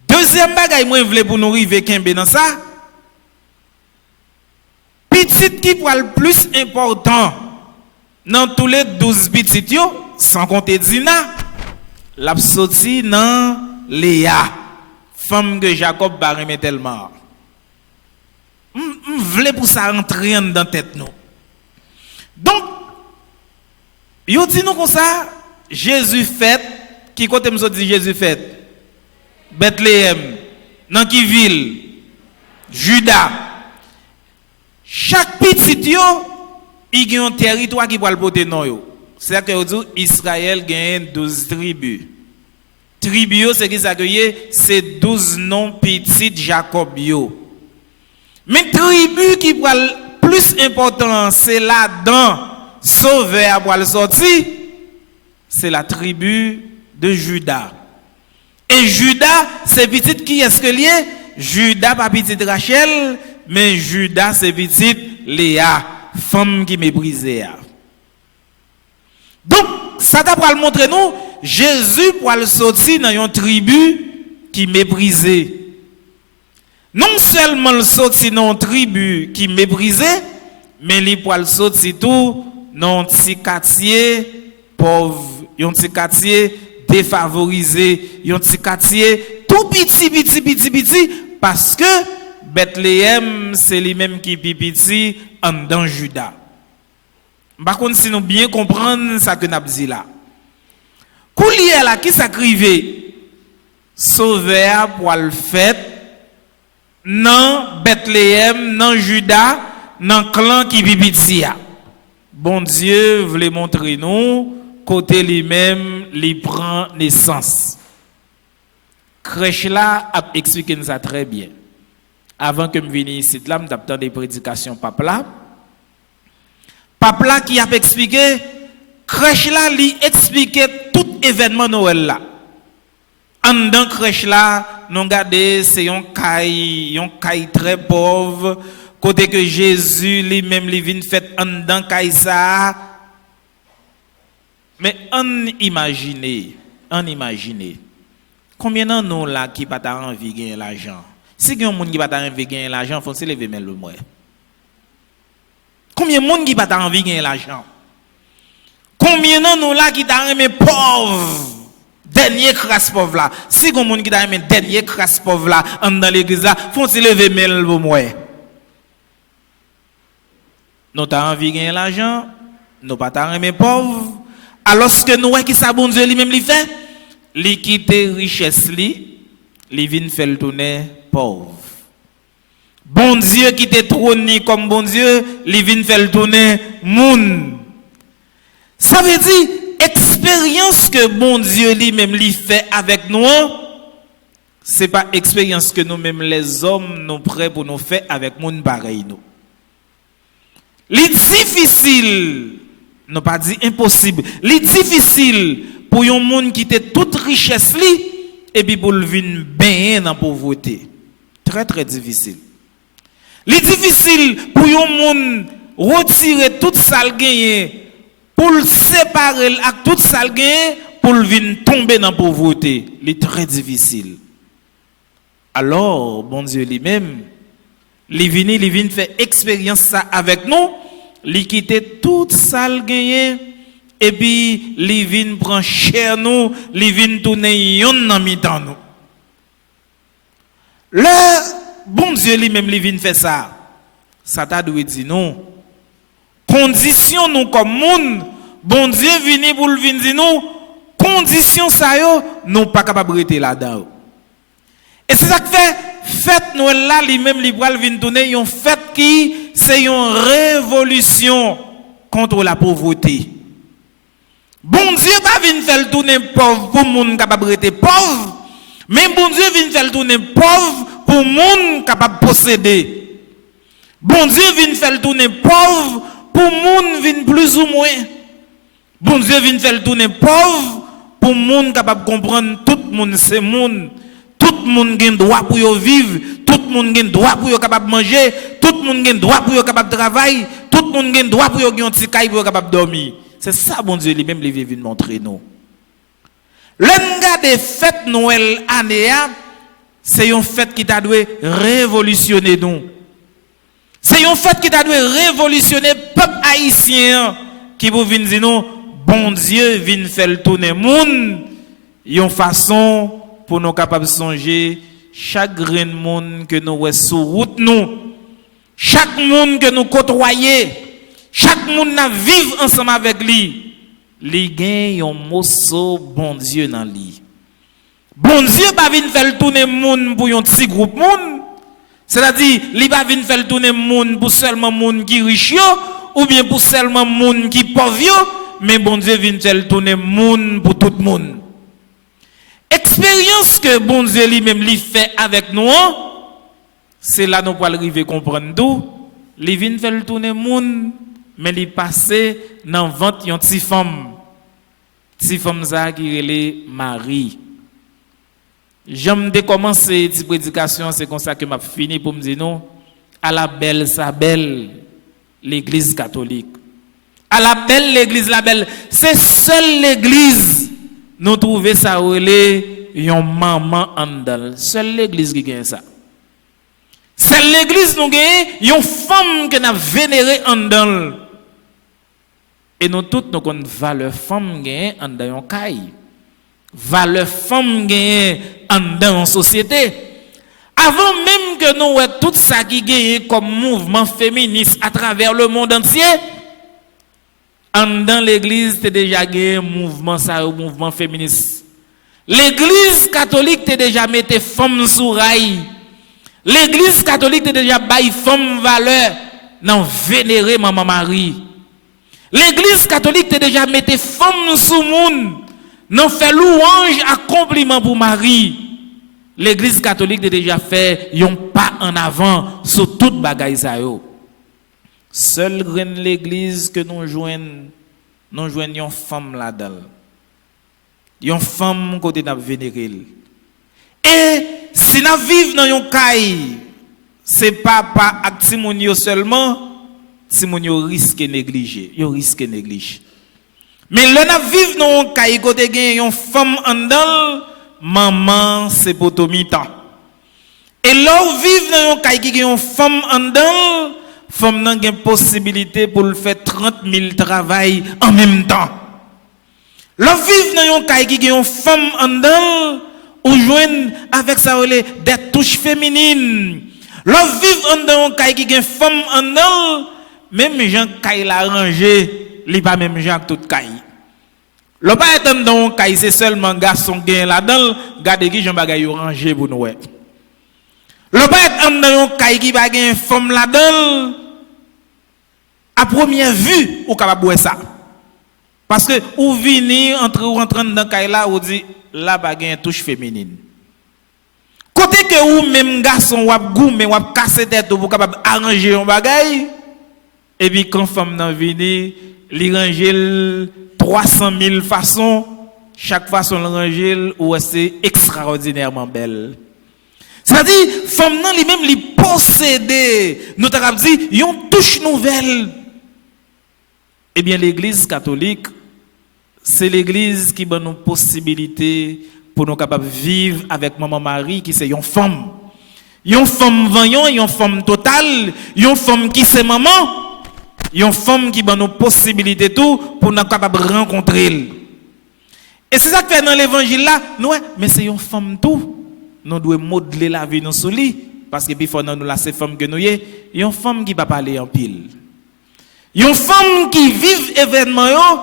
Deuxième bagaille, moi, je voulais pour nous arriver dans ça. Petite qui pour le plus important dans tous les 12 petites, sans compter Dina, l'a sorti dans Léa, femme que Jacob va remettre tellement. Je voulais pour ça rentrer dans la tête. Nous. Donc, yo dit nous comme ça, Jésus fait, qui côté me dit Jésus fait? Bethléem, dans qui ville? Juda. Chaque petit yo, il y a un territoire qui va le porter non yo. C'est que vous dit Israël gagne 12 tribus. Tribus c'est qui ça que c'est 12 noms petits Jacob yo. Mais tribu qui va le plus important, c'est là-dedans sauveur pour le sortir, c'est la tribu de Juda. Et Juda, c'est petit qui est-ce que lié? Juda pas petite Rachel, mais Juda c'est petite Léa, femme qui méprisait. Donc, ça t'a pour le montrer nous, Jésus pour le sortir dans une tribu qui méprisait. Non seulement le sortir dans une tribu qui méprisait, mais il pour le sortir tout dans un petit quartier pauvre, un petit quartier défavorisé, un petit quartier tout petit, parce que Bethléem, c'est lui-même qui est petit en dans Juda. Par contre, si nous bien comprendre ça que nous avons dit là. Koulier là, qui s'acrivait, sauveur pour le fait, dans Bethléem, dans Juda, dans le clan qui est petit. Bon Dieu voulait montrer nous, côté lui-même, il prend naissance. Crèche là a expliqué ça très bien. Avant que je vienne ici, là, je m'attends des prédications Papa là qui a expliqué, crèche là, lui expliquait tout événement Noël là. En dans crèche là, nous regardons, c'est un caille très pauvre, côté que Jésus lui-même lui vient fait en dans caille ça. Mais on imagine, combien de nous là qui pas envie de gagner l'argent? Si il y a un monde qui pas envie de gagner l'argent, il faut se lever le moins. Combien de monde qui pas envie de gagner l'argent? Combien de nous là qui t'a aimé pauvre? Dernier crasse pauvre là. Si il y a un monde qui t'a aimé dernier crasse pauvre là, dans l'église là, il faut se lever le moins. Nous t'as envie de gagner l'argent, nous pas aimé pauvre. Alors que nous voyons qui ça bon Dieu lui-même lui fait, lui quitte richesse lui vient faire le tourner pauvre. Bon Dieu qui te trône comme bon Dieu, il vient faire le tourner moun. Ça veut dire expérience que bon Dieu lui-même lui fait avec nous, c'est pas expérience que nous-mêmes les hommes nous prêts pour nous faire avec moun pareil nous. C'est difficile, non pas dit impossible, c'est difficile pour un monde qui a toute richesse li et puis pour le venir bien dans la pauvreté. Très très difficile. C'est difficile pour un monde retirer toute ça gagné pour le séparer avec toute ça gagné pour le venir tomber dans la pauvreté. C'est très difficile. Alors, bon Dieu lui-même, il vient faire expérience ça avec nous, il quitte toute ça gagné et puis il vient prendre cher nous, il vient tourner yon dans mi-temps nous. Le bon Dieu lui-même il vient faire ça. Ça t'a dû dire non. Condition nous comme monde, bon Dieu vient pour le venir dire nous, condition ça yo, nous pas capable de rester là-dedans. Et c'est ça que fait fête Noël là lui-même li pral vinn tourner une fête qui c'est une révolution contre la pauvreté. Bon Dieu pas vinn faire tourner pauvre pour monde capable rester pauvre, mais bon Dieu vinn faire tourner pauvre pour monde capable posséder. Bon Dieu vinn faire tourner pauvre pour monde vinn plus ou moins. Bon Dieu vinn faire tourner pauvre pour monde capable comprendre tout monde c'est monde. Tout le monde a droit pour vivre, tout le monde a droit pour capable manger, tout le monde a droit pour capable travailler, tout le monde a droit pour un petit caille pour capable dormir. C'est ça bon Dieu lui-même lui vient montrer nous. L'enga des fêtes Noël année c'est une fête qui t'a dû révolutionner nous. C'est une fête qui t'a dû révolutionner le peuple haïtien qui vous vient dire nous bon Dieu vient faire tourner monde une façon pour nous capables de songer chaque grain de monde que nous voyons sur route nous, chaque monde que nous côtoyons, chaque monde qui vivre ensemble avec lui, les gagne un morceau bon Dieu dans lui. Bon Dieu pas venir faire tourner monde pour un petit groupe monde, c'est-à-dire il pas venir faire tourner monde pour seulement monde qui riche ou bien pour seulement monde qui pauvre, mais bon Dieu vient faire tourner monde pour tout le monde. Expérience que bon Dieu lui-même lui fait avec nous, c'est là nous pour arriver à comprendre d'où. Il vient faire tourner le monde, mais il passe dans le ventre d'une petite femme. Petite femme qui est Marie. J'aime commencer cette prédication, c'est comme ça que m'a fini pour me dire non. À la belle, sa belle, l'église catholique. À la belle, l'église la belle. C'est seule l'église. Nous trouvons ça relé yon maman andal. Seule l'église qui gagne ça. Seule l'église nous gagne yon femme que n'a vénéré andal. Et nous toutes nous connaissons valeur femme gagne andal yon kay. Valeur femme gagne andal en société. Avant même que nous voyons tout ça qui gagne comme mouvement féministe à travers le monde entier, dans l'église, tu as déjà gagné un mouvement, ça, un mouvement féministe. L'église catholique, tu as déjà mis tes femmes sous rail. L'église catholique, tu as déjà baillé femmes valeur, non vénérer Maman Marie. L'église catholique, tu as déjà mis tes femmes sous monde, non fait louange, accomplissement pour Marie. L'église catholique, tu as déjà fait un pas en avant sur toute bagaille ça yo. Seule graine l'église que nous joignons une femme là-dedans. Une femme côté n'a vénéré. Et si nous vivons dans un caille, c'est pas avec Timonio seulement, Timonio risque négliger, yo risque négliger. Mais là nous vivons dans un caille côté gagne une femme en dedans, maman c'est pour tout mi-temps. Et là nous vivons dans un caille qui gagne une femme en dedans, femme n'a une possibilité pour le faire 30 000 travail en même temps. L'on vit dans un cas qui est une femme en dedans, ou joindre avec ça des touches féminines. L'on vit dans un cas qui est une femme en dedans, même Jean Caille l'a rangé, il n'est pas même Jean tout Caille. L'on pas être dans un cas, c'est seulement garçon qui est là-dedans, regardez qui Jean Bagay rangé pour nous. Le pas être en dans un caille qui va une femme là-dedans, à première vue, ou capable de ça. Parce que ou venir entrer dans caille là, ou dit là ba une touche féminine. Côté que ou même garçon ou goût mais ou casser tête pour capable arranger un bagay, et puis quand femme nan vini, li ranger 300 000 façons, chaque façon le ranger ou c'est extraordinairement belle. C'est-à-dire, femme nan li même li posséder, nous t'avons dit, yon touche nouvelle. Eh bien, l'église catholique, c'est l'église qui donne nous possibilité pour nous capables de vivre avec maman Marie, qui c'est une femme. Une femme vaillant, une femme totale, une femme qui c'est maman, une femme qui donne nous possibilité tout pour nous capables de rencontrer. Et c'est ça que fait dans l'évangile là, nous, mais c'est une femme tout. Nous devons modeler la vie nous sous lui parce que puis faut nous la femme que nous y une femme qui va parler en pile. Une femme qui vive événement yo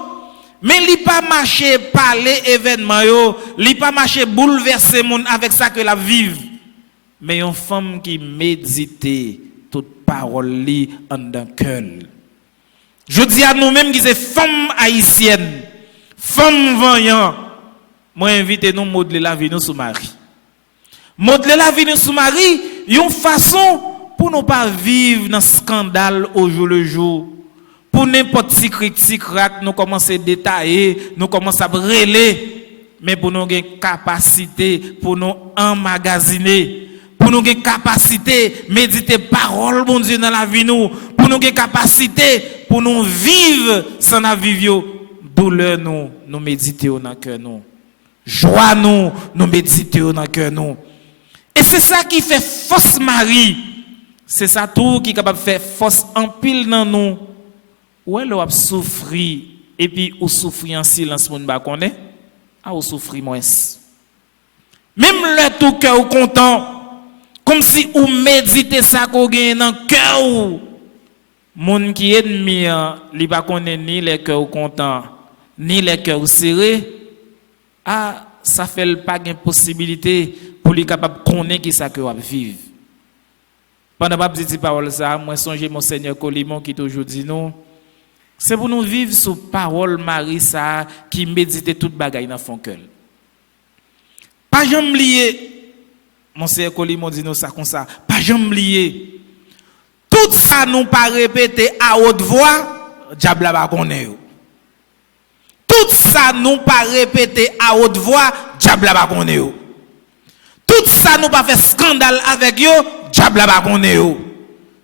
mais li pas marcher parler événement yo, li pas marcher bouleverser monde avec ça que la vive. Mais une femme qui médite toute parole li en dans cœur. Je dis à nous-mêmes qui c'est femme haïtienne, femme voyant, moi invite nous modeler la vie nous sous Marie. Modeler la vie de sous Marie, une façon pour ne pas vivre dans scandale au jour le jour. Pour n'importe qui critique, nous commençons à détailler, nous commençons à brûler, mais pour nous avoir capacité, pour nous emmagasiner, pour nous avoir capacité, méditer parole, bon Dieu, dans la vie nous, pour nous avoir capacité, pour nous vivre sans la vivre, douleur nous méditer dans le cœur nous. Joie nous méditer dans le cœur nous. Et c'est ça qui fait force Marie. C'est ça tout qui est capable de faire force en pile dans nous. Ou elle a souffert et puis ou souffrir en silence mon ba connaît, ah ou souffrir moins. Même le tout cœur content comme si ou méditer ça qu'on gagne dans cœur. Mon qui est ennemi, il pas connaît ni les cœurs contents ni les cœurs serrés. Ah, ça fait pas de possibilité pour les capable de connaître qui ça que va vivre. Pendant que je dis parole ça, moi songe mon Seigneur Colimon qui toujours dit nous, c'est pour nous vivre sous parole Marie ça qui médite toute bagaille dans son cœur. Pas jamais lié. Mon Seigneur Colimon dit nous ça comme ça, pas jamais lié. Tout ça nous pas répéter à haute voix, diable va connaître. Tout ça nous pas répéter à haute voix, diable va connaître. Tout ça nous pas faire scandale avec yo, diable va connaître.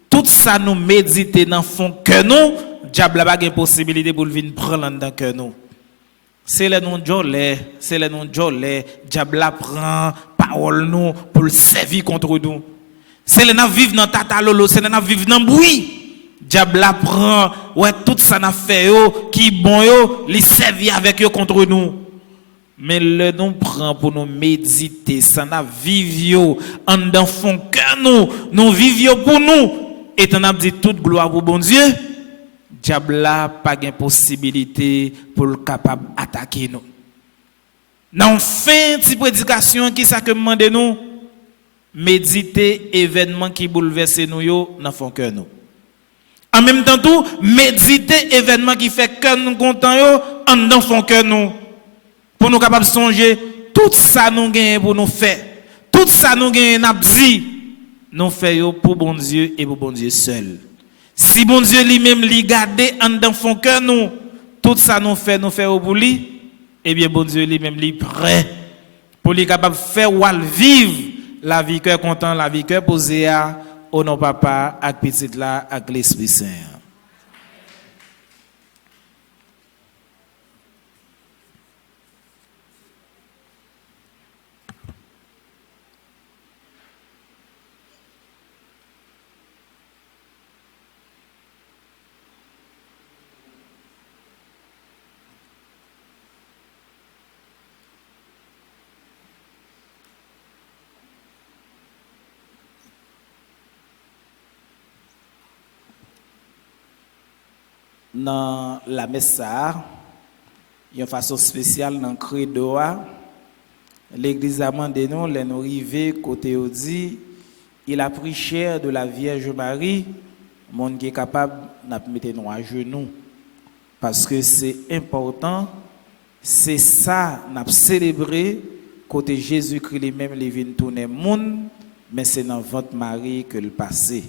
Tout ça nous méditer dans fond cœur nous, diable va une possibilité pour venir prendre dans cœur nous. C'est le nom jolé, c'est le nom jolé, diable prend parole nous pour le servir contre nous. C'est le nom vivre dans tata lolo, c'est le nom vivre dans bruit. Diable prend ouais tout ça n'a fait yo qui bon yo, li servir avec yo contre nous. Mais le nous prend pour nous méditer, ça n'a vivre en dans fond cœur nous vivons pour nous. Et on a dit toute gloire pour bon Dieu. Diable là pas de possibilité pour le capable attaquer nous. Dans fin de prédication qui ça que demande nous méditer événement qui bouleverse nous yo dans fond cœur nous. En même temps tout méditer événement qui fait cœur nous content yo en dans fond cœur nous. Pour nous capables de songer, tout ça nous gagne pour nous faire. Tout ça nous gagne n'a dit, nous faisons pour bon Dieu et pour bon Dieu seul. Si bon Dieu lui-même lui garde en dans son cœur nous, tout ça nous fait pour lui, eh bien bon Dieu lui-même lui prêt pour lui capable de faire ou vivre la vie cœur content, la vie cœur posé au nom papa avec petite là avec l'Esprit Saint. Dans la messe, il y a une façon spéciale dans le credo. L'église a demandé nous, les nous arrivés côté Odi, Il a pris chair de la Vierge Marie, monde qui est capable de mettre nous à genoux. Parce que c'est important, c'est ça, nous avons célébré, côté Jésus-Christ lui-même, il vient tourner le monde, mais c'est dans votre Marie que le passé.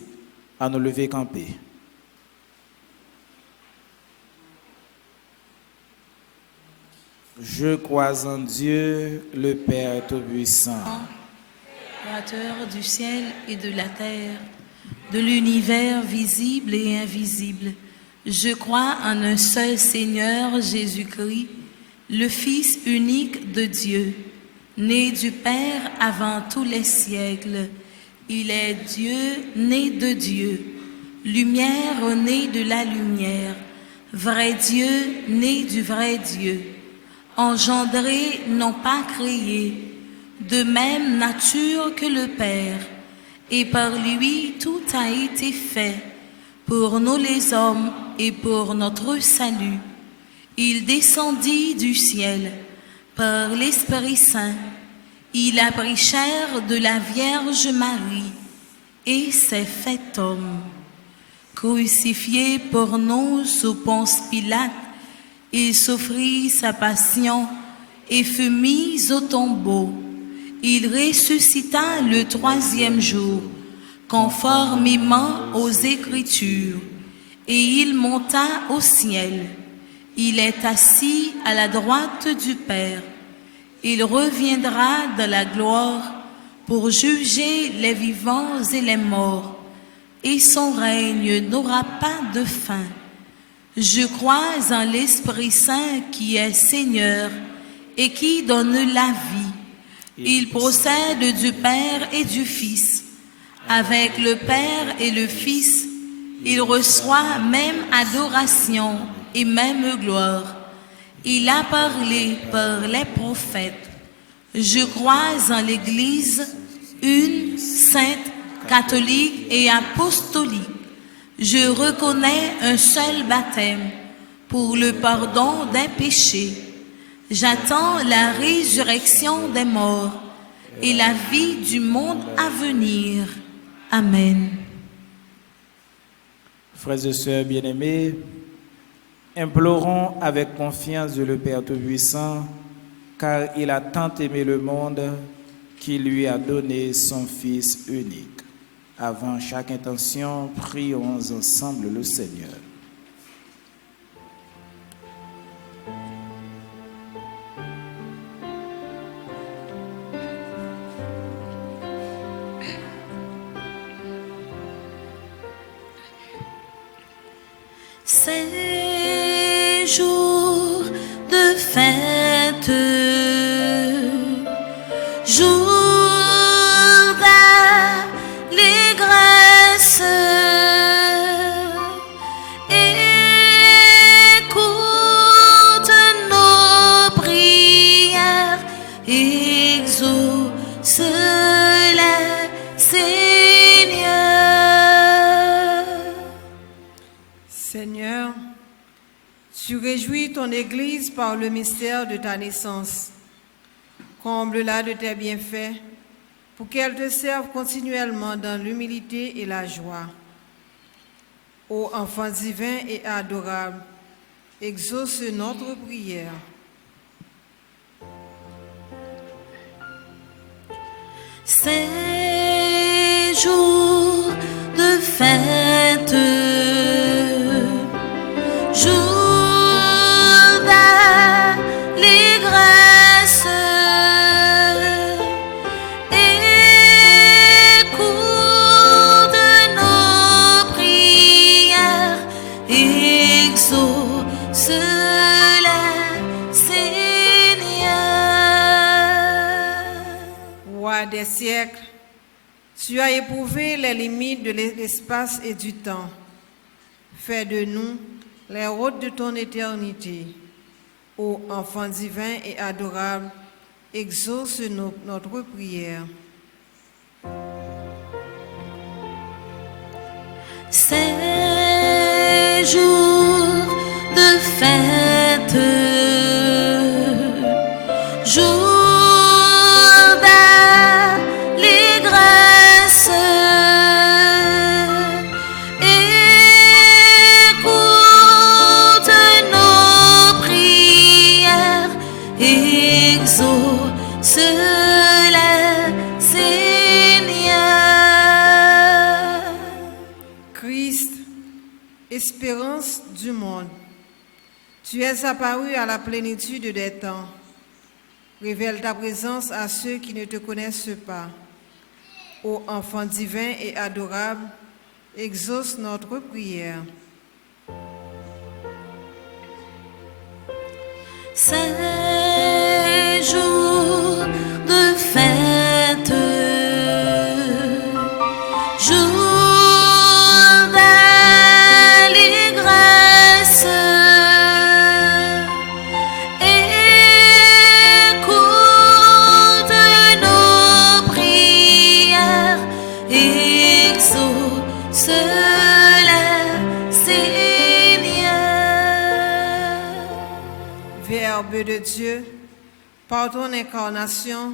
À nous lever camper. Je crois en Dieu, le Père Tout-Puissant, Créateur du ciel et de la terre, de l'univers visible et invisible. Je crois en un seul Seigneur Jésus-Christ, le Fils unique de Dieu, né du Père avant tous les siècles. Il est Dieu, né de Dieu, lumière née de la lumière, vrai Dieu, né du vrai Dieu, engendré, non pas créé, de même nature que le Père, et par lui tout a été fait, pour nous les hommes et pour notre salut. Il descendit du ciel par l'Esprit Saint. Il a pris chair de la Vierge Marie et s'est fait homme. Crucifié pour nous sous Ponce Pilate, il souffrit sa passion et fut mis au tombeau. Il ressuscita le troisième jour, conformément aux Écritures, et il monta au ciel. Il est assis à la droite du Père. Il reviendra dans la gloire pour juger les vivants et les morts, et son règne n'aura pas de fin. Je crois en l'Esprit Saint qui est Seigneur et qui donne la vie. Il procède du Père et du Fils. Avec le Père et le Fils, il reçoit même adoration et même gloire. Il a parlé par les prophètes. Je crois en l'Église, une, sainte, catholique et apostolique. Je reconnais un seul baptême pour le pardon des péchés. J'attends la résurrection des morts et la vie du monde à venir. Amen. Frères et sœurs bien-aimés, implorons avec confiance Dieu le Père Tout-Puissant, car il a tant aimé le monde qu'il lui a donné son Fils unique. Avant chaque intention, prions ensemble le Seigneur. Ces jours de fête, jours d'allégresse, écoute nos prières, exauce-les, Seigneur. Seigneur, tu réjouis ton Église par le mystère de ta naissance. Comble-la de tes bienfaits pour qu'elle te serve continuellement dans l'humilité et la joie. Ô enfant divin et adorable, exauce notre prière. Ces jours de fête, jours d'allégresse, écoute nos prières, exauce-les, Seigneur. Roi des siècles, tu as éprouvé les limites de l'espace et du temps. Fais de nous les routes de ton éternité. Ô enfant divin et adorable, exauce notre prière. Ces jours de fête, jours d'allégresse, l'apparence du monde. Tu es apparu à la plénitude des temps. Révèle ta présence à ceux qui ne te connaissent pas. Ô enfant divin et adorable, exauce notre prière. Ces jours de fête, jours d'allégresse, écoute nos prières, exauce-les, Seigneur. Verbe de Dieu, par ton incarnation,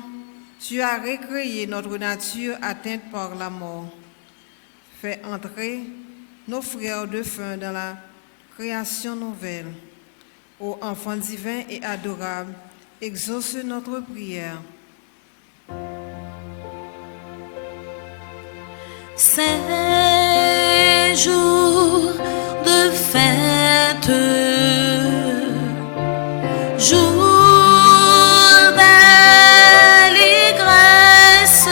tu as recréé notre nature atteinte par la mort. Fais entrer nos frères défunts dans la création nouvelle. Ô enfant divin et adorable, exauce notre prière. Ces jours de fête, jours d'allégresse,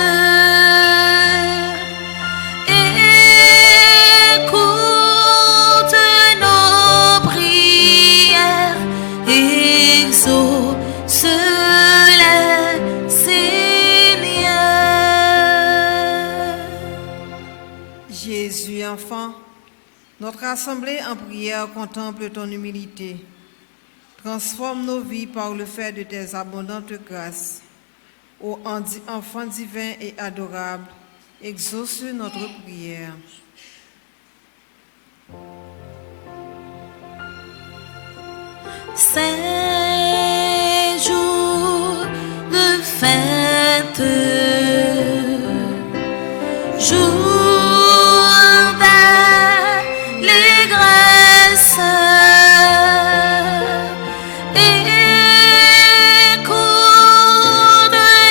écoute nos prières, exauce-les, Seigneur. Jésus, enfant, notre assemblée en prière contemple ton humilité. Transforme nos vies par le fait de tes abondantes grâces. Ô enfant divin et adorable, exauce notre prière. Ces jours de fête, jours d'allégresse, écoute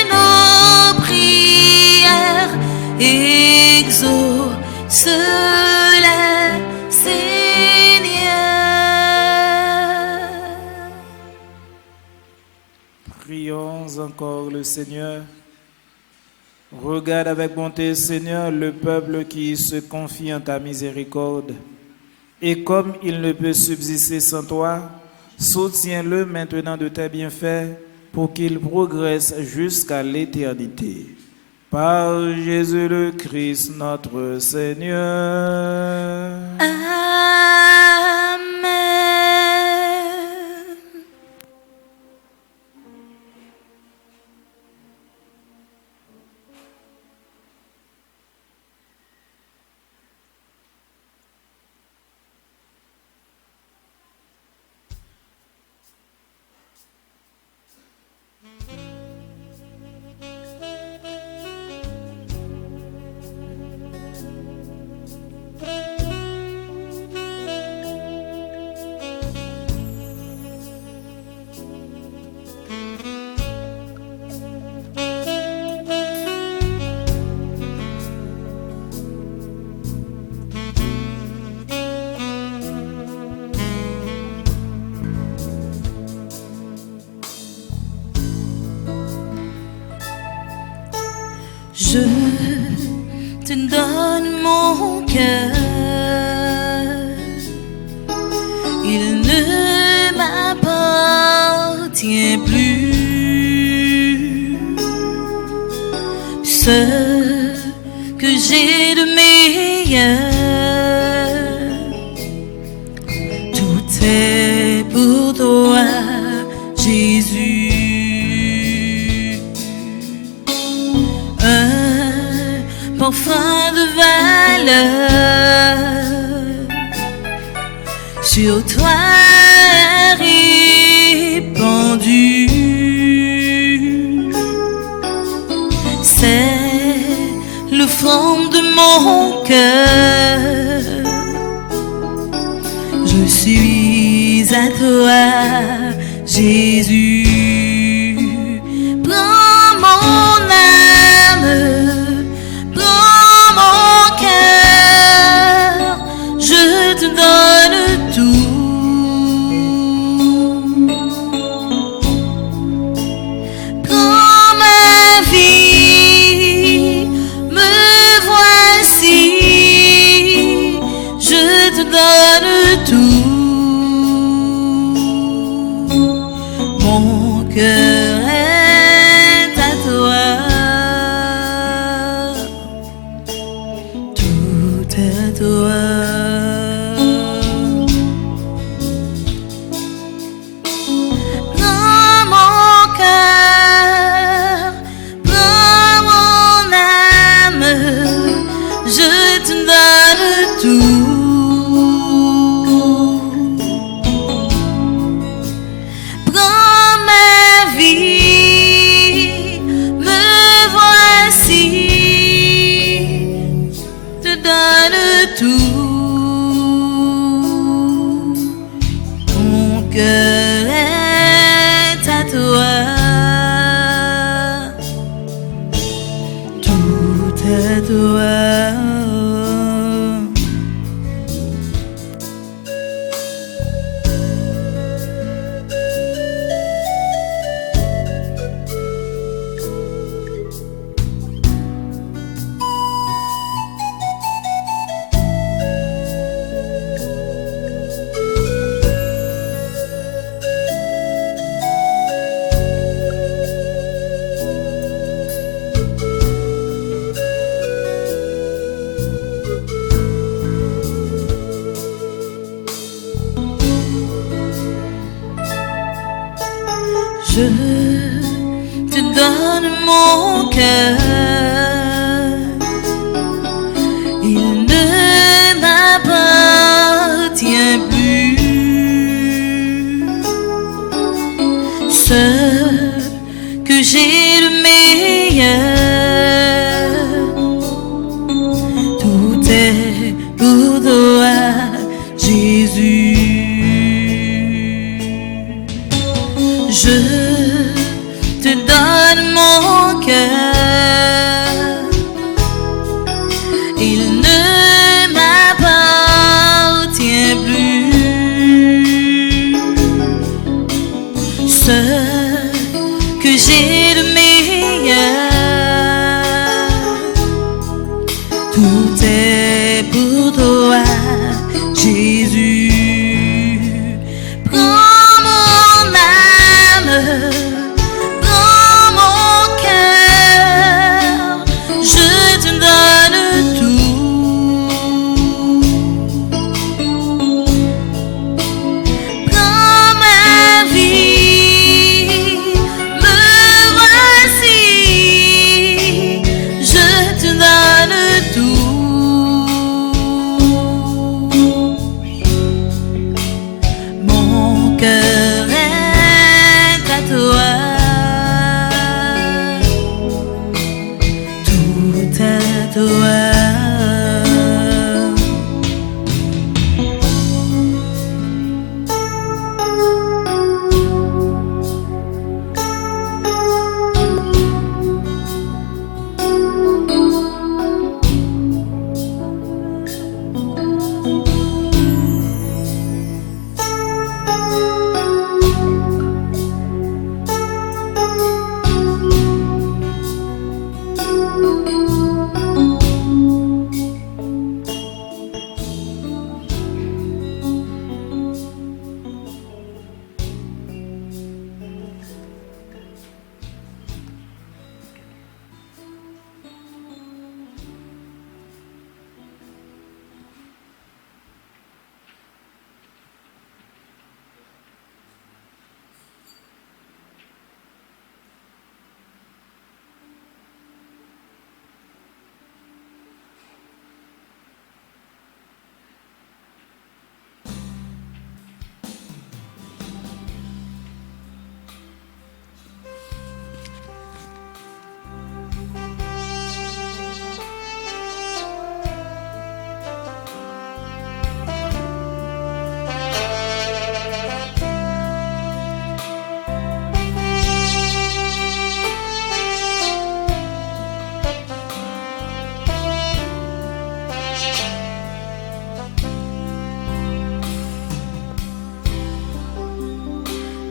nos prières, exauce-les, Seigneur. Prions encore le Seigneur. Regarde avec bonté, Seigneur, le peuple qui se confie en ta miséricorde. Et comme il ne peut subsister sans toi, soutiens-le maintenant de tes bienfaits pour qu'il progresse jusqu'à l'éternité. Par Jésus le Christ, notre Seigneur. Amen. Je te donne mon cœur, il ne m'appartient plus. Ce que j'ai de meilleur, tout est pour toi, Jésus. Parfum de valeur sur toi répandu, c'est le fond de mon cœur. Je suis à toi, Jésus. Prends mon âme, prends mon cœur, je te donne tout. Je te donne mon cœur. Il ne m'appartient plus. Ce que j'ai le meilleur, tout est pour toi, Jésus. Je te donne mon cœur. Il ne m'appartient plus. Ce que j'ai de meilleur, tout est pour toi, Jésus. Prends mon âme, prends mon cœur, je te donne tout. Prends ma vie, me voici, je te donne tout. Mon cœur est à toi, tout à toi.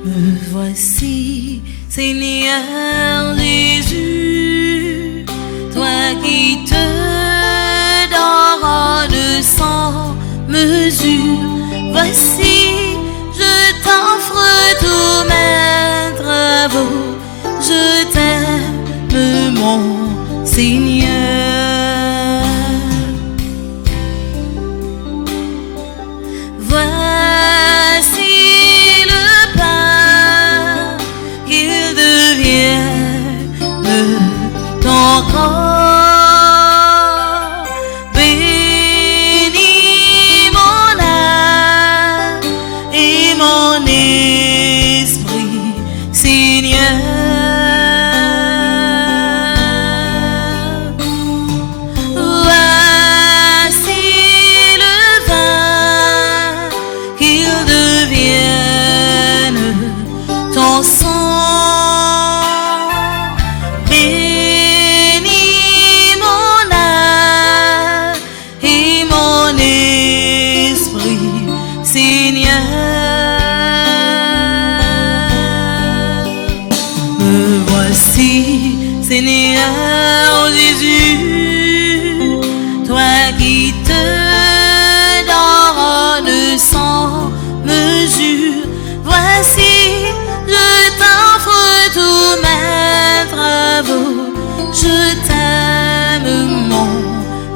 Me voici, Seigneur Jésus, toi qui te donnes sans mesure. Voici, je t'offre tous mes travaux, je t'aime mon Seigneur. Seigneur Jésus, toi qui te donnes sans mesure, voici, je t'offre tous mes travaux, je t'aime mon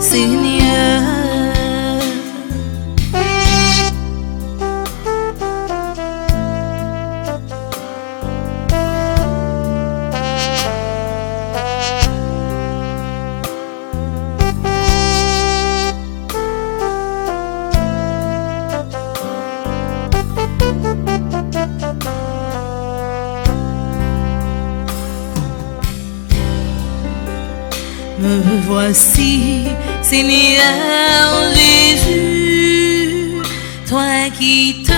Seigneur. voici, Seigneur Jésus, toi qui te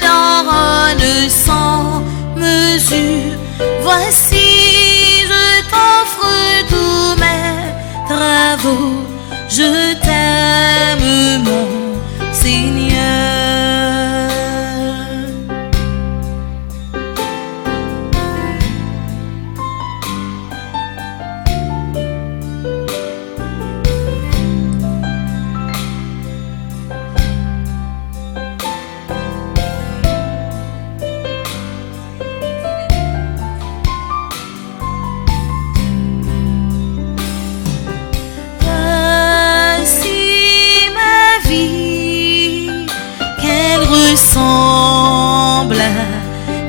donnes sans mesure. Voici, je t'offre tous mes travaux. Je t'aime, mon Seigneur. Ressemble à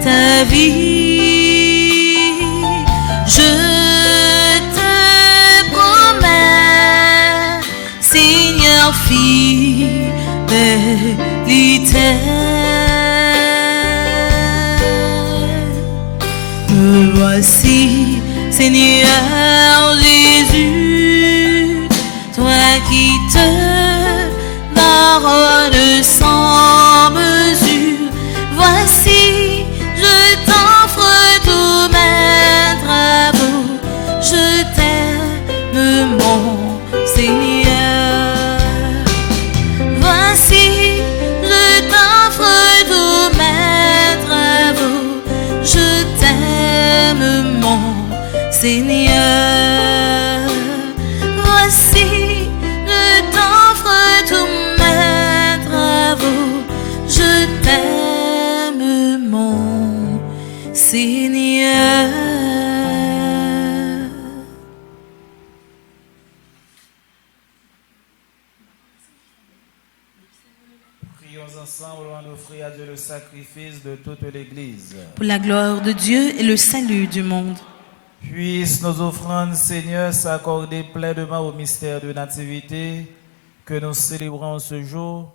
ta vie. Je te promets, Seigneur, fidélité. Me voici, Seigneur Jésus, toi qui te donnes sans mesure. Voici, je t'offre tous mes travaux. Je t'aime, mon Seigneur. Voici, je t'offre tous mes travaux. Je t'aime, mon Seigneur. Voici, je t'offre tous mes travaux. Je t'aime, mon Seigneur. Prions ensemble en offrir à Dieu le sacrifice de toute l'Église. Pour la gloire de Dieu et le salut du monde. Puisse nos offrandes, Seigneur, s'accorder pleinement au mystère de nativité que nous célébrons ce jour.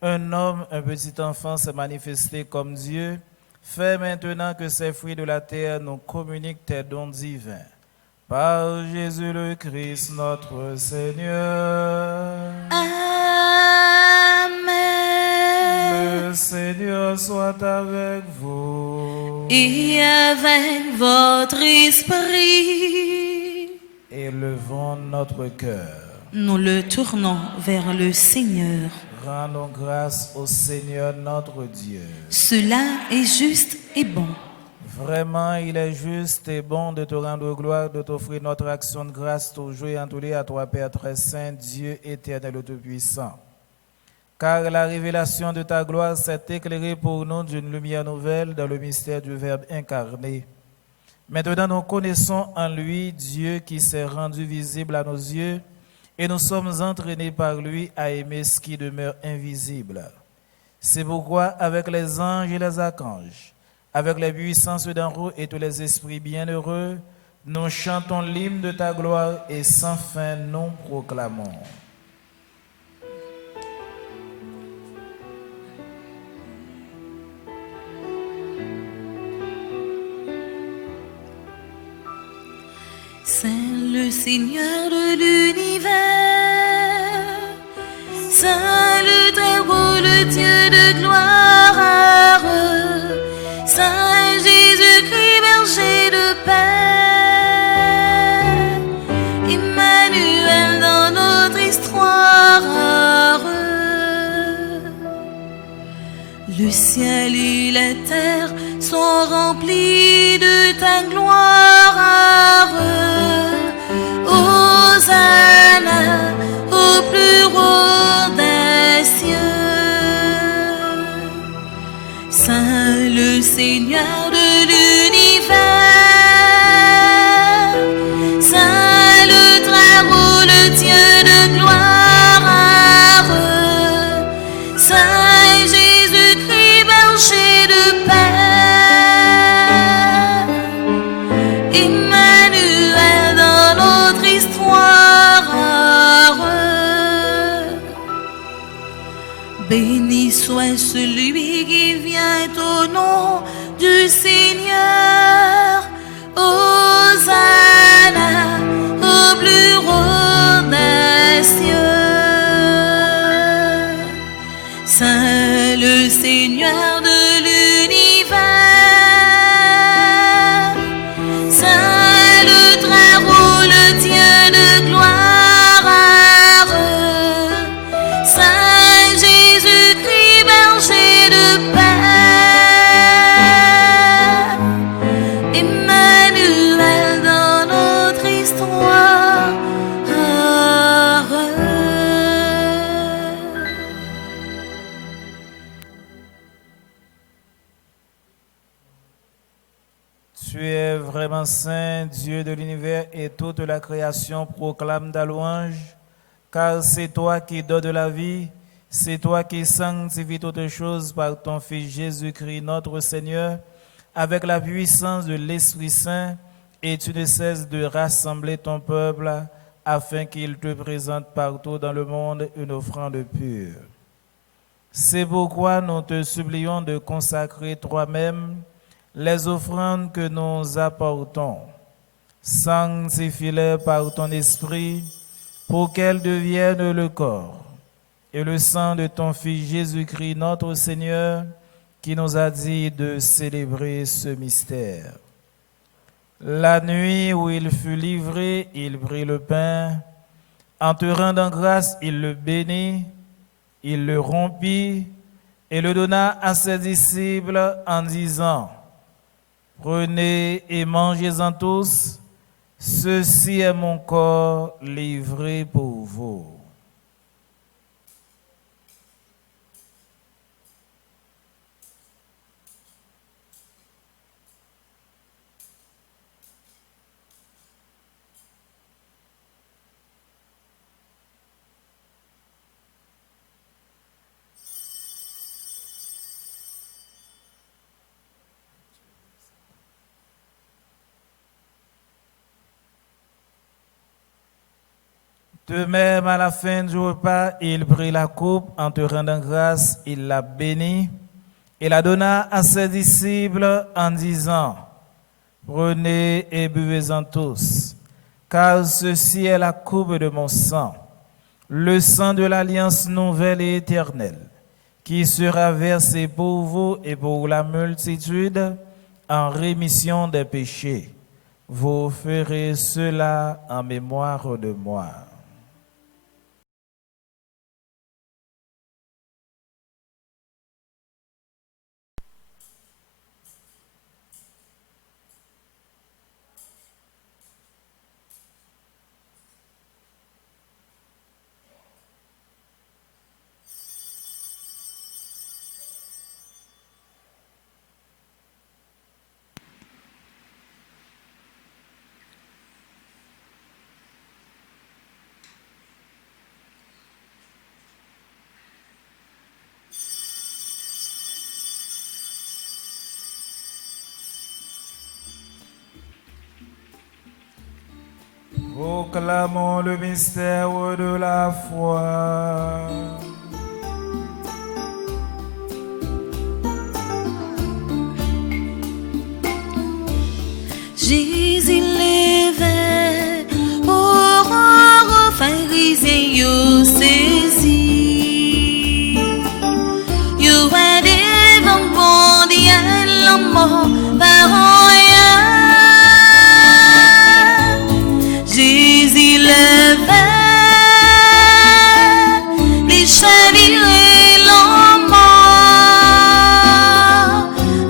Un homme, un petit enfant s'est manifesté comme Dieu. Fais maintenant que ces fruits de la terre nous communiquent tes dons divins. Par Jésus le Christ, notre Seigneur. Amen. Le Seigneur soit avec vous. Et avec votre esprit, Élevons notre cœur. nous le tournons vers le Seigneur. Rendons grâce au Seigneur notre Dieu. Cela est juste et bon. Vraiment, il est juste et bon de te rendre gloire, de t'offrir notre action de grâce toujours et en tous les à toi, Père très saint, Dieu éternel et tout-puissant. Car la révélation de ta gloire s'est éclairée pour nous d'une lumière nouvelle dans le mystère du Verbe incarné. Maintenant, nous connaissons en lui Dieu qui s'est rendu visible à nos yeux et nous sommes entraînés par lui à aimer ce qui demeure invisible. C'est pourquoi, avec les anges et les archanges, avec les puissances d'en haut et tous les esprits bienheureux, nous chantons l'hymne de ta gloire et sans fin nous proclamons. Saint le Seigneur de l'univers, Saint le très beau, le Dieu de gloire, Saint Jésus-Christ, berger de paix, Emmanuel dans notre histoire. Le ciel et la terre sont remplis de ta gloire. Hosanna au plus haut des cieux. Saint le Seigneur de l'univers, Saint le très haut, le Dieu de gloire, Saint Jésus-Christ, berger de paix, Emmanuel dans notre histoire. Béni soit celui qui vient au nom du Seigneur. Hosanna au plus haut Seigneur de l'univers. Saint le très haut, le Dieu de gloire. Saint Jésus-Christ, berger de paix. Emmanuel dans notre histoire. Tu es vraiment saint, Dieu de l'univers, et toute la création proclame ta louange, car c'est toi qui donnes la vie, c'est toi qui sanctifies toutes choses par ton Fils Jésus-Christ, notre Seigneur, avec la puissance de l'Esprit Saint, et tu ne cesses de rassembler ton peuple afin qu'il te présente partout dans le monde une offrande pure. C'est pourquoi nous te supplions de consacrer toi-même les offrandes que nous apportons. Sanctifie-les par ton esprit pour qu'elles deviennent le corps et le sang de ton Fils Jésus-Christ, notre Seigneur, qui nous a dit de célébrer ce mystère. La nuit où il fut livré, il prit le pain. En te rendant grâce, il le bénit, il le rompit et le donna à ses disciples en disant: prenez et mangez-en tous, ceci est mon corps livré pour vous. De même, à la fin du repas, il prit la coupe, en te rendant grâce, il la bénit et la donna à ses disciples en disant: prenez et buvez-en tous, car ceci est la coupe de mon sang, le sang de l'alliance nouvelle et éternelle, qui sera versé pour vous et pour la multitude en rémission des péchés. Vous ferez cela en mémoire de moi. Proclamons le mystère de la foi. Jésus levait, aurore pharisien yo saisi. Yo a devant bon Dieu l'homme par Jésus levait, les chavirés l'homme,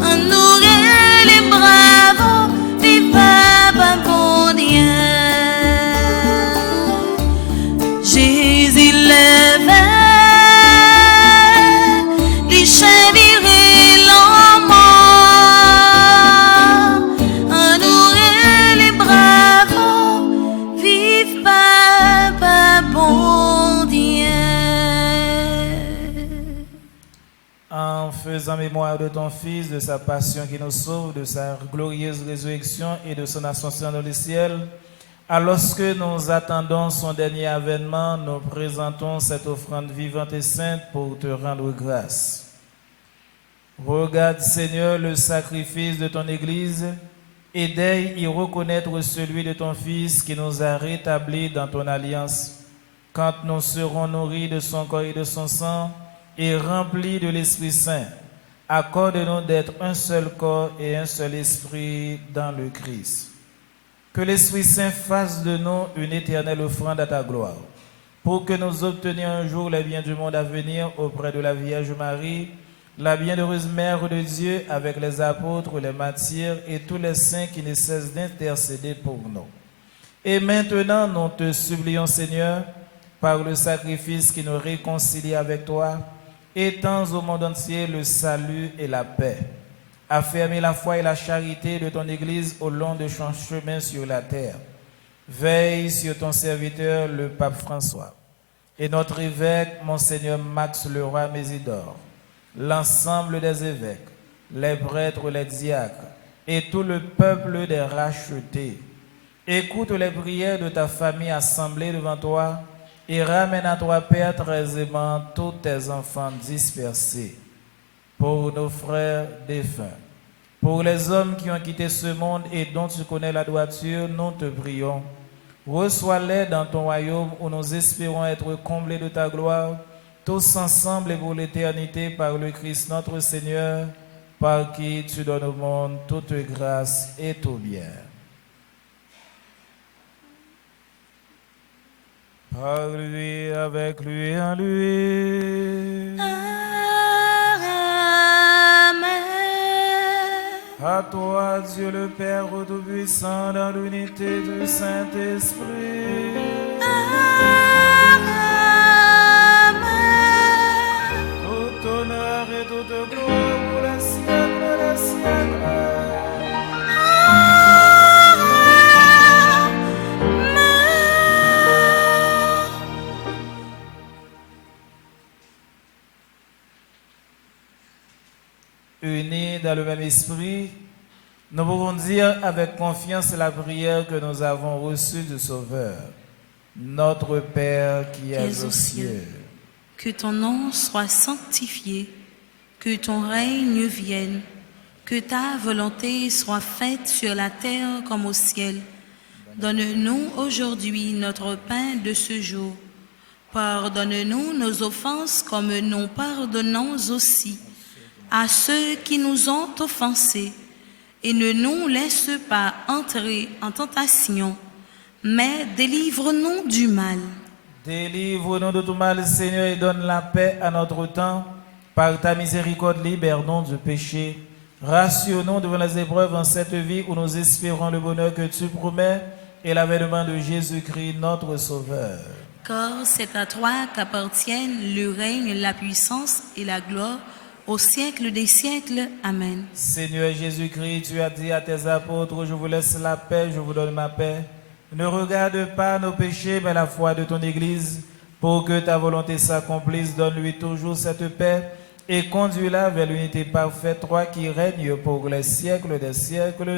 en nourrit les bravos, les papas bon Dieu. Jésus levait, les chavirés l'homme, en nourrit les bravos, vive Papa bon Dieu. En faisant mémoire de ton Fils, de sa passion qui nous sauve, de sa glorieuse résurrection et de son ascension dans le ciel, alors que nous attendons son dernier avènement, nous présentons cette offrande vivante et sainte pour te rendre grâce. Regarde, Seigneur, le sacrifice de ton Église et daigne y reconnaître celui de ton Fils qui nous a rétablis dans ton alliance. Quand nous serons nourris de son corps et de son sang et remplis de l'Esprit Saint, Accorde-nous d'être un seul corps et un seul esprit dans le Christ. Que l'Esprit Saint fasse de nous une éternelle offrande à ta gloire, pour que nous obtenions un jour les biens du monde à venir auprès de la Vierge Marie, la bienheureuse Mère de Dieu, avec les apôtres, les martyrs et tous les saints qui ne cessent d'intercéder pour nous. Et maintenant, nous te supplions, Seigneur, par le sacrifice qui nous réconcilie avec toi, étends au monde entier le salut et la paix. Affermis la foi et la charité de ton Église au long de son chemin sur la terre. Veille sur ton serviteur, le pape François, et notre évêque, Monseigneur Max Leroy Mésidor, l'ensemble des évêques, les prêtres, les diacres, et tout le peuple des rachetés. Écoute les prières de ta famille assemblée devant toi, et ramène à toi, Père, très aimant, tous tes enfants dispersés. Pour nos frères défunts, pour les hommes qui ont quitté ce monde et dont tu connais la droiture, nous te prions. Reçois-les dans ton royaume où nous espérons être comblés de ta gloire, tous ensemble et pour l'éternité, par le Christ notre Seigneur, par qui tu donnes au monde toute grâce et tout bien. Par lui, avec lui, en lui. Amen. À toi, Dieu le Père Tout-Puissant, dans l'unité du Saint-Esprit. Amen. Tout honneur et toute gloire pour les siècles des siècles. Unis dans le même esprit, nous pouvons dire avec confiance la prière que nous avons reçue du Sauveur. Notre Père qui es aux cieux, que ton nom soit sanctifié, que ton règne vienne, que ta volonté soit faite sur la terre comme au ciel. Donne-nous aujourd'hui notre pain de ce jour. Pardonne-nous nos offenses comme nous pardonnons aussi à ceux qui nous ont offensés, et ne nous laisse pas entrer en tentation, mais délivre-nous du mal. délivre-nous de tout mal, Seigneur, et donne la paix à notre temps. Par ta miséricorde, libère-nous du péché. Rassure-nous devant les épreuves en cette vie où nous espérons le bonheur que tu promets et l'avènement de Jésus-Christ, notre Sauveur. Car c'est à toi qu'appartiennent le règne, la puissance et la gloire au siècle des siècles. Amen. Seigneur Jésus-Christ, tu as dit à tes apôtres, je vous laisse la paix, je vous donne ma paix. Ne regarde pas nos péchés, mais la foi de ton Église. Pour que ta volonté s'accomplisse, donne-lui toujours cette paix et conduis-la vers l'unité parfaite, toi qui règnes pour les siècles des siècles.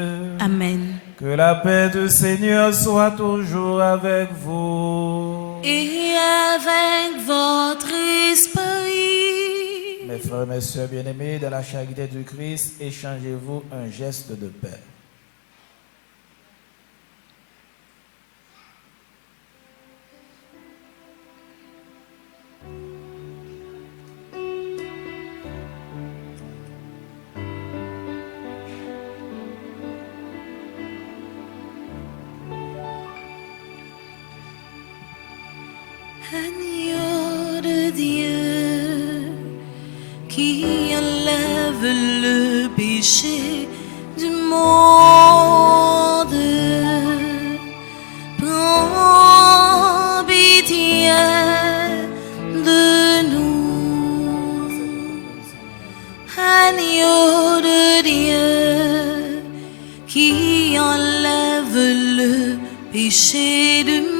Amen. Que la paix du Seigneur soit toujours avec vous. Et avec votre esprit. Mes frères et mes sœurs bien-aimés, dans la charité du Christ, échangez-vous un geste de paix. Agneau de Dieu, qui enlève le péché du monde, prends pitié de nous. Agneau de Dieu, qui enlève le péché du monde,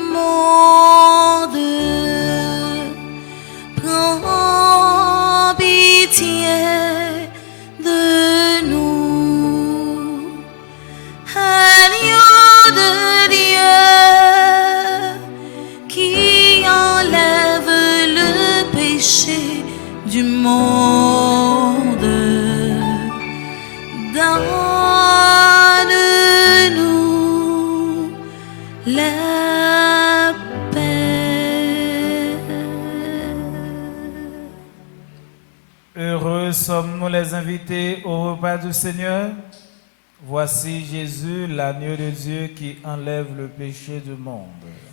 prends pitié de nous. Agneau de Dieu, qui enlève le péché du monde, donne-nous la les invités au repas du Seigneur. Voici Jésus, l'agneau de Dieu qui enlève le péché du monde.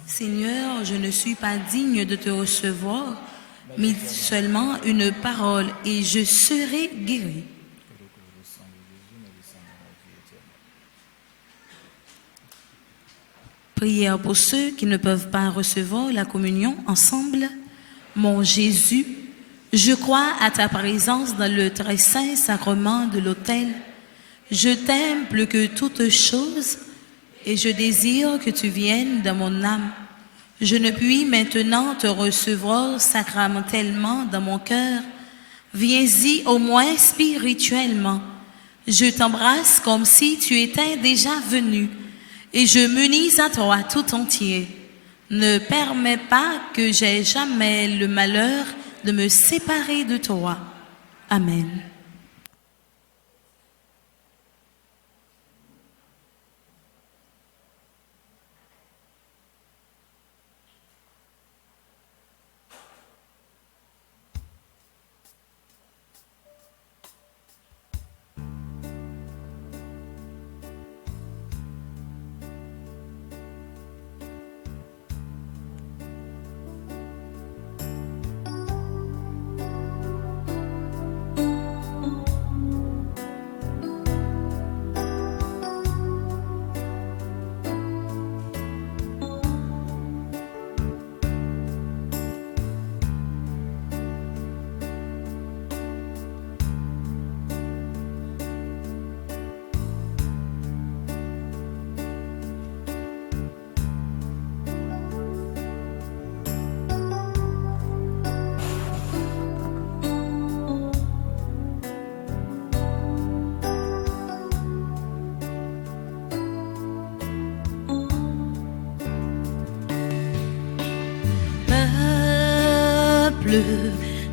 Seigneur, je ne suis pas digne de te recevoir, mais seulement une parole et je serai guéri. Prière pour ceux qui ne peuvent pas recevoir la communion ensemble. Mon Jésus, je crois à ta présence dans le très saint sacrement de l'autel. Je t'aime plus que toute chose et je désire que tu viennes dans mon âme. Je ne puis maintenant te recevoir sacramentellement dans mon cœur. Viens-y au moins spirituellement. Je t'embrasse comme si tu étais déjà venu et je m'unis à toi tout entier. Ne permets pas que j'aie jamais le malheur de me séparer de toi. Amen.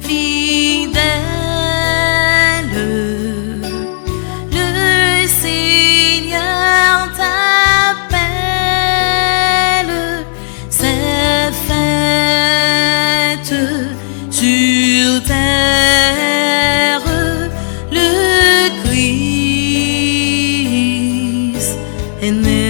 Fidèle, le Seigneur t'appelle, c'est fête sur terre, le Christ est né.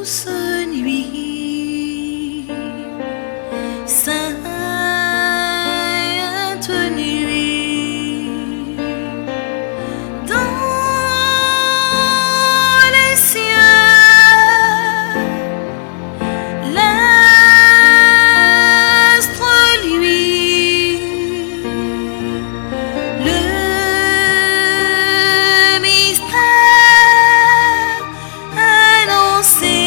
douce nuit, sainte nuit, dans les cieux, l'astre luit, le mystère annoncé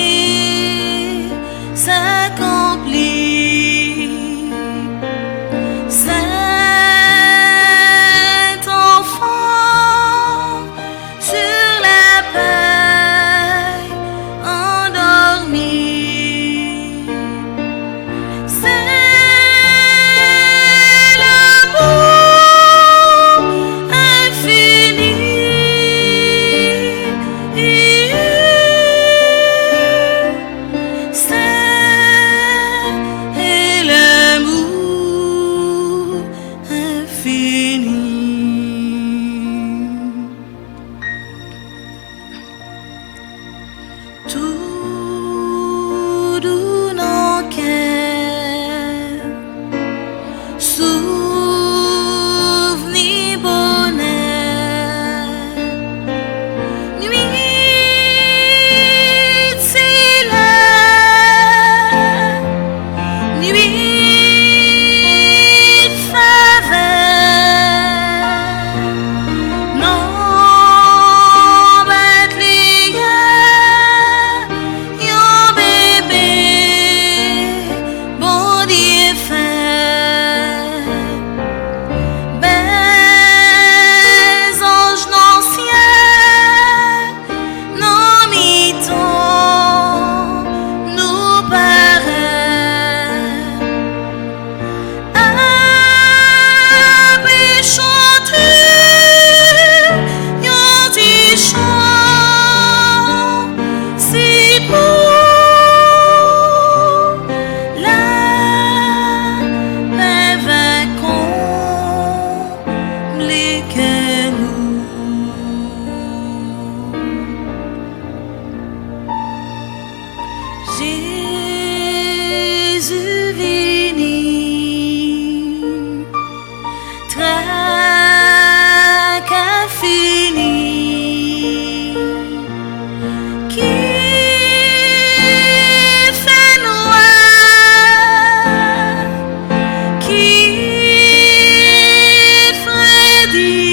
s'accomplit. Saint enfant sur la paille endormi, c'est l'amour infini. C'est l'amour infini. Tout doux nos cœurs, souvenir bonheur, nuit c'est là, nuit de faveur, non battre les gars, yon bébé, bon Dieu fait, belles anges non ciel, non mitons, nous paraît, abbé chanteur, yon dit chant, si beau, la paix va combler que nous. Jésus vini, traque infini, qui fait noir, qui fredit,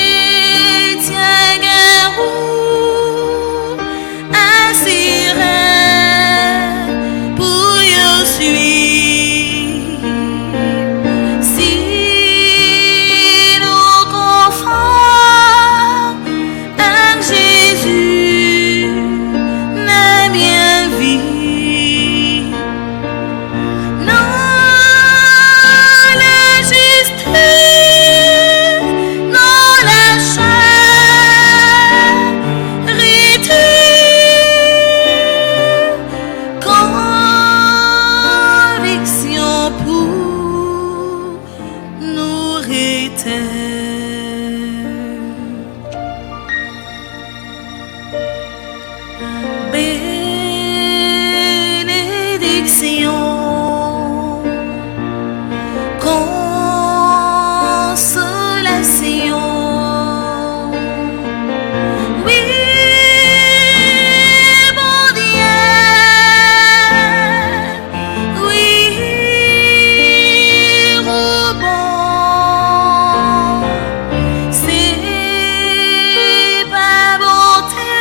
chrétien garou, assuré pour yo suivre. Si nous confort avec Jésus, n'a bien vie. Non, la justice, non la charité, conviction pour nous rétablir. Bénédiction, consolation, oui, bon Dieu, oui, rebond, c'est pas bonté,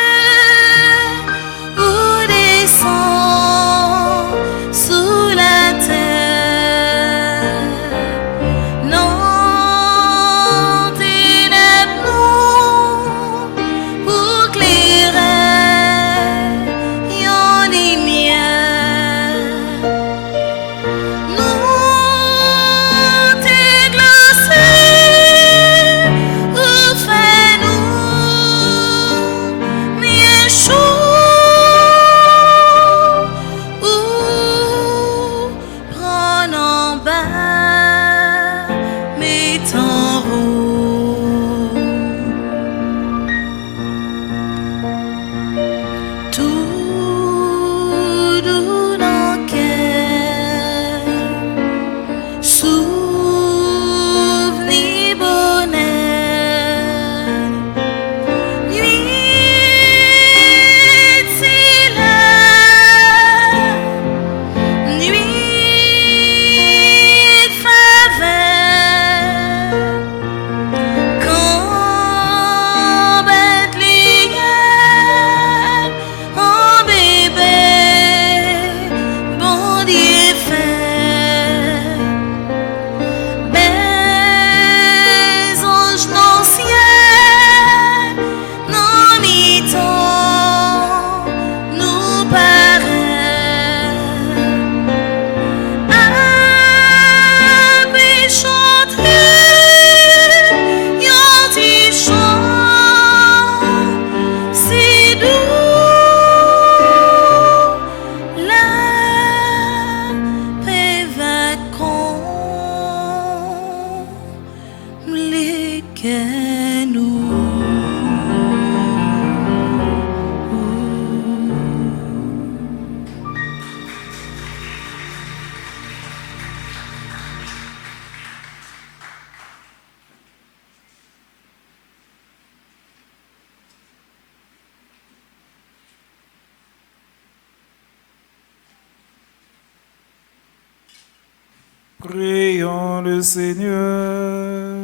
Prions le Seigneur.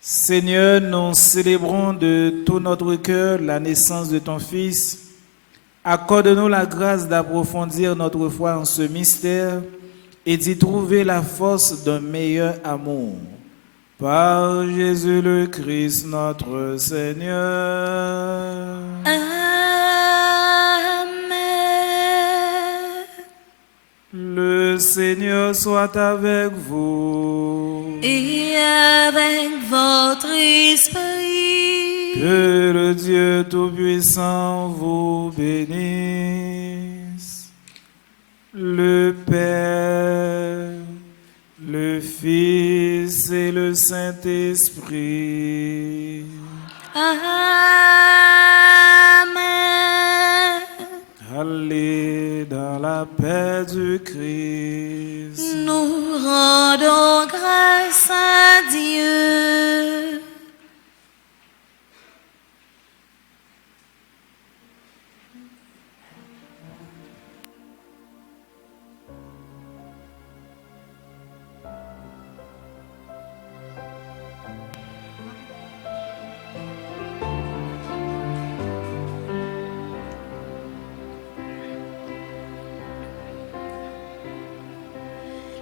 Seigneur, nous célébrons de tout notre cœur la naissance de ton Fils. Accorde-nous la grâce d'approfondir notre foi en ce mystère et d'y trouver la force d'un meilleur amour. Par Jésus le Christ, notre Seigneur. Amen. Le Seigneur soit avec vous. Et avec votre esprit. Que le Dieu Tout-Puissant vous bénisse. Le Père, le Fils et le Saint-Esprit. Amen. Allez dans la paix du Christ. Nous rendons grâce à Dieu.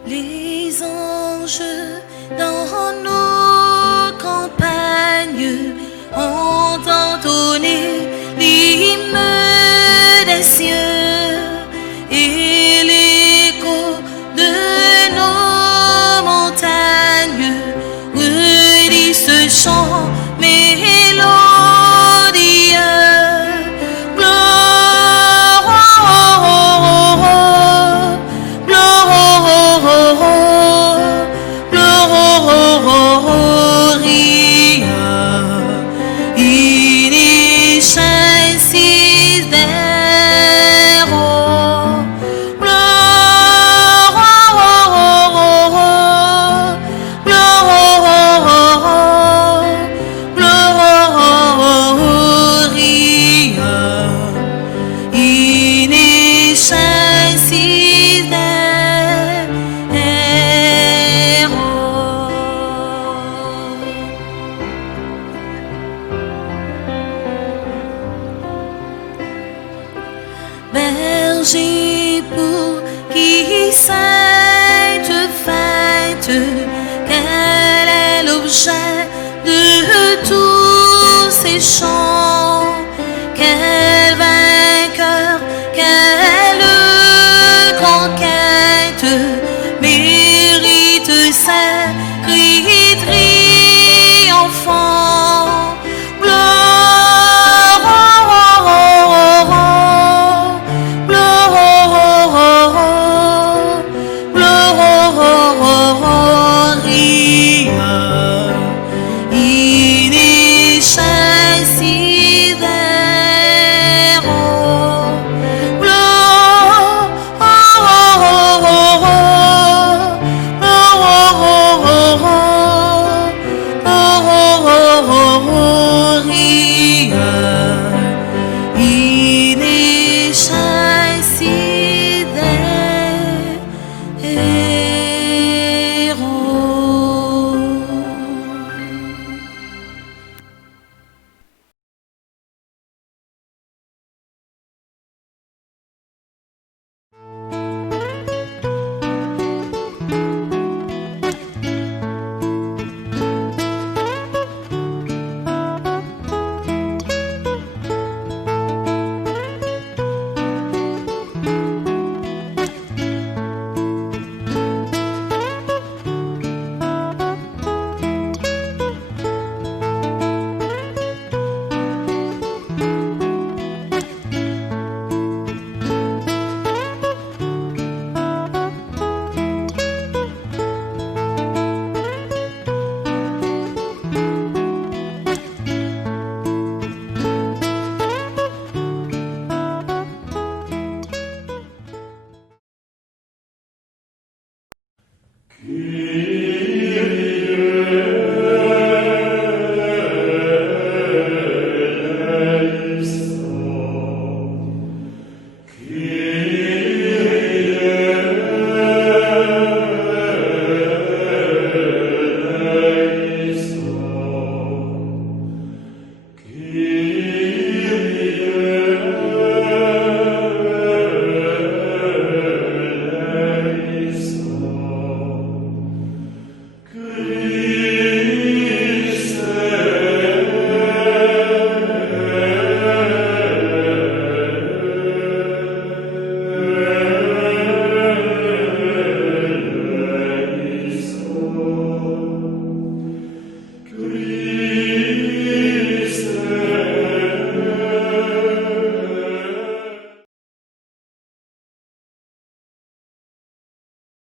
Les anges dans nos campagnes ont entonné l'hymne des cieux et l'écho de nos montagnes redit ce chant mélodieux. Berger pour qui cette fête, quel est l'objet de tous ces chants?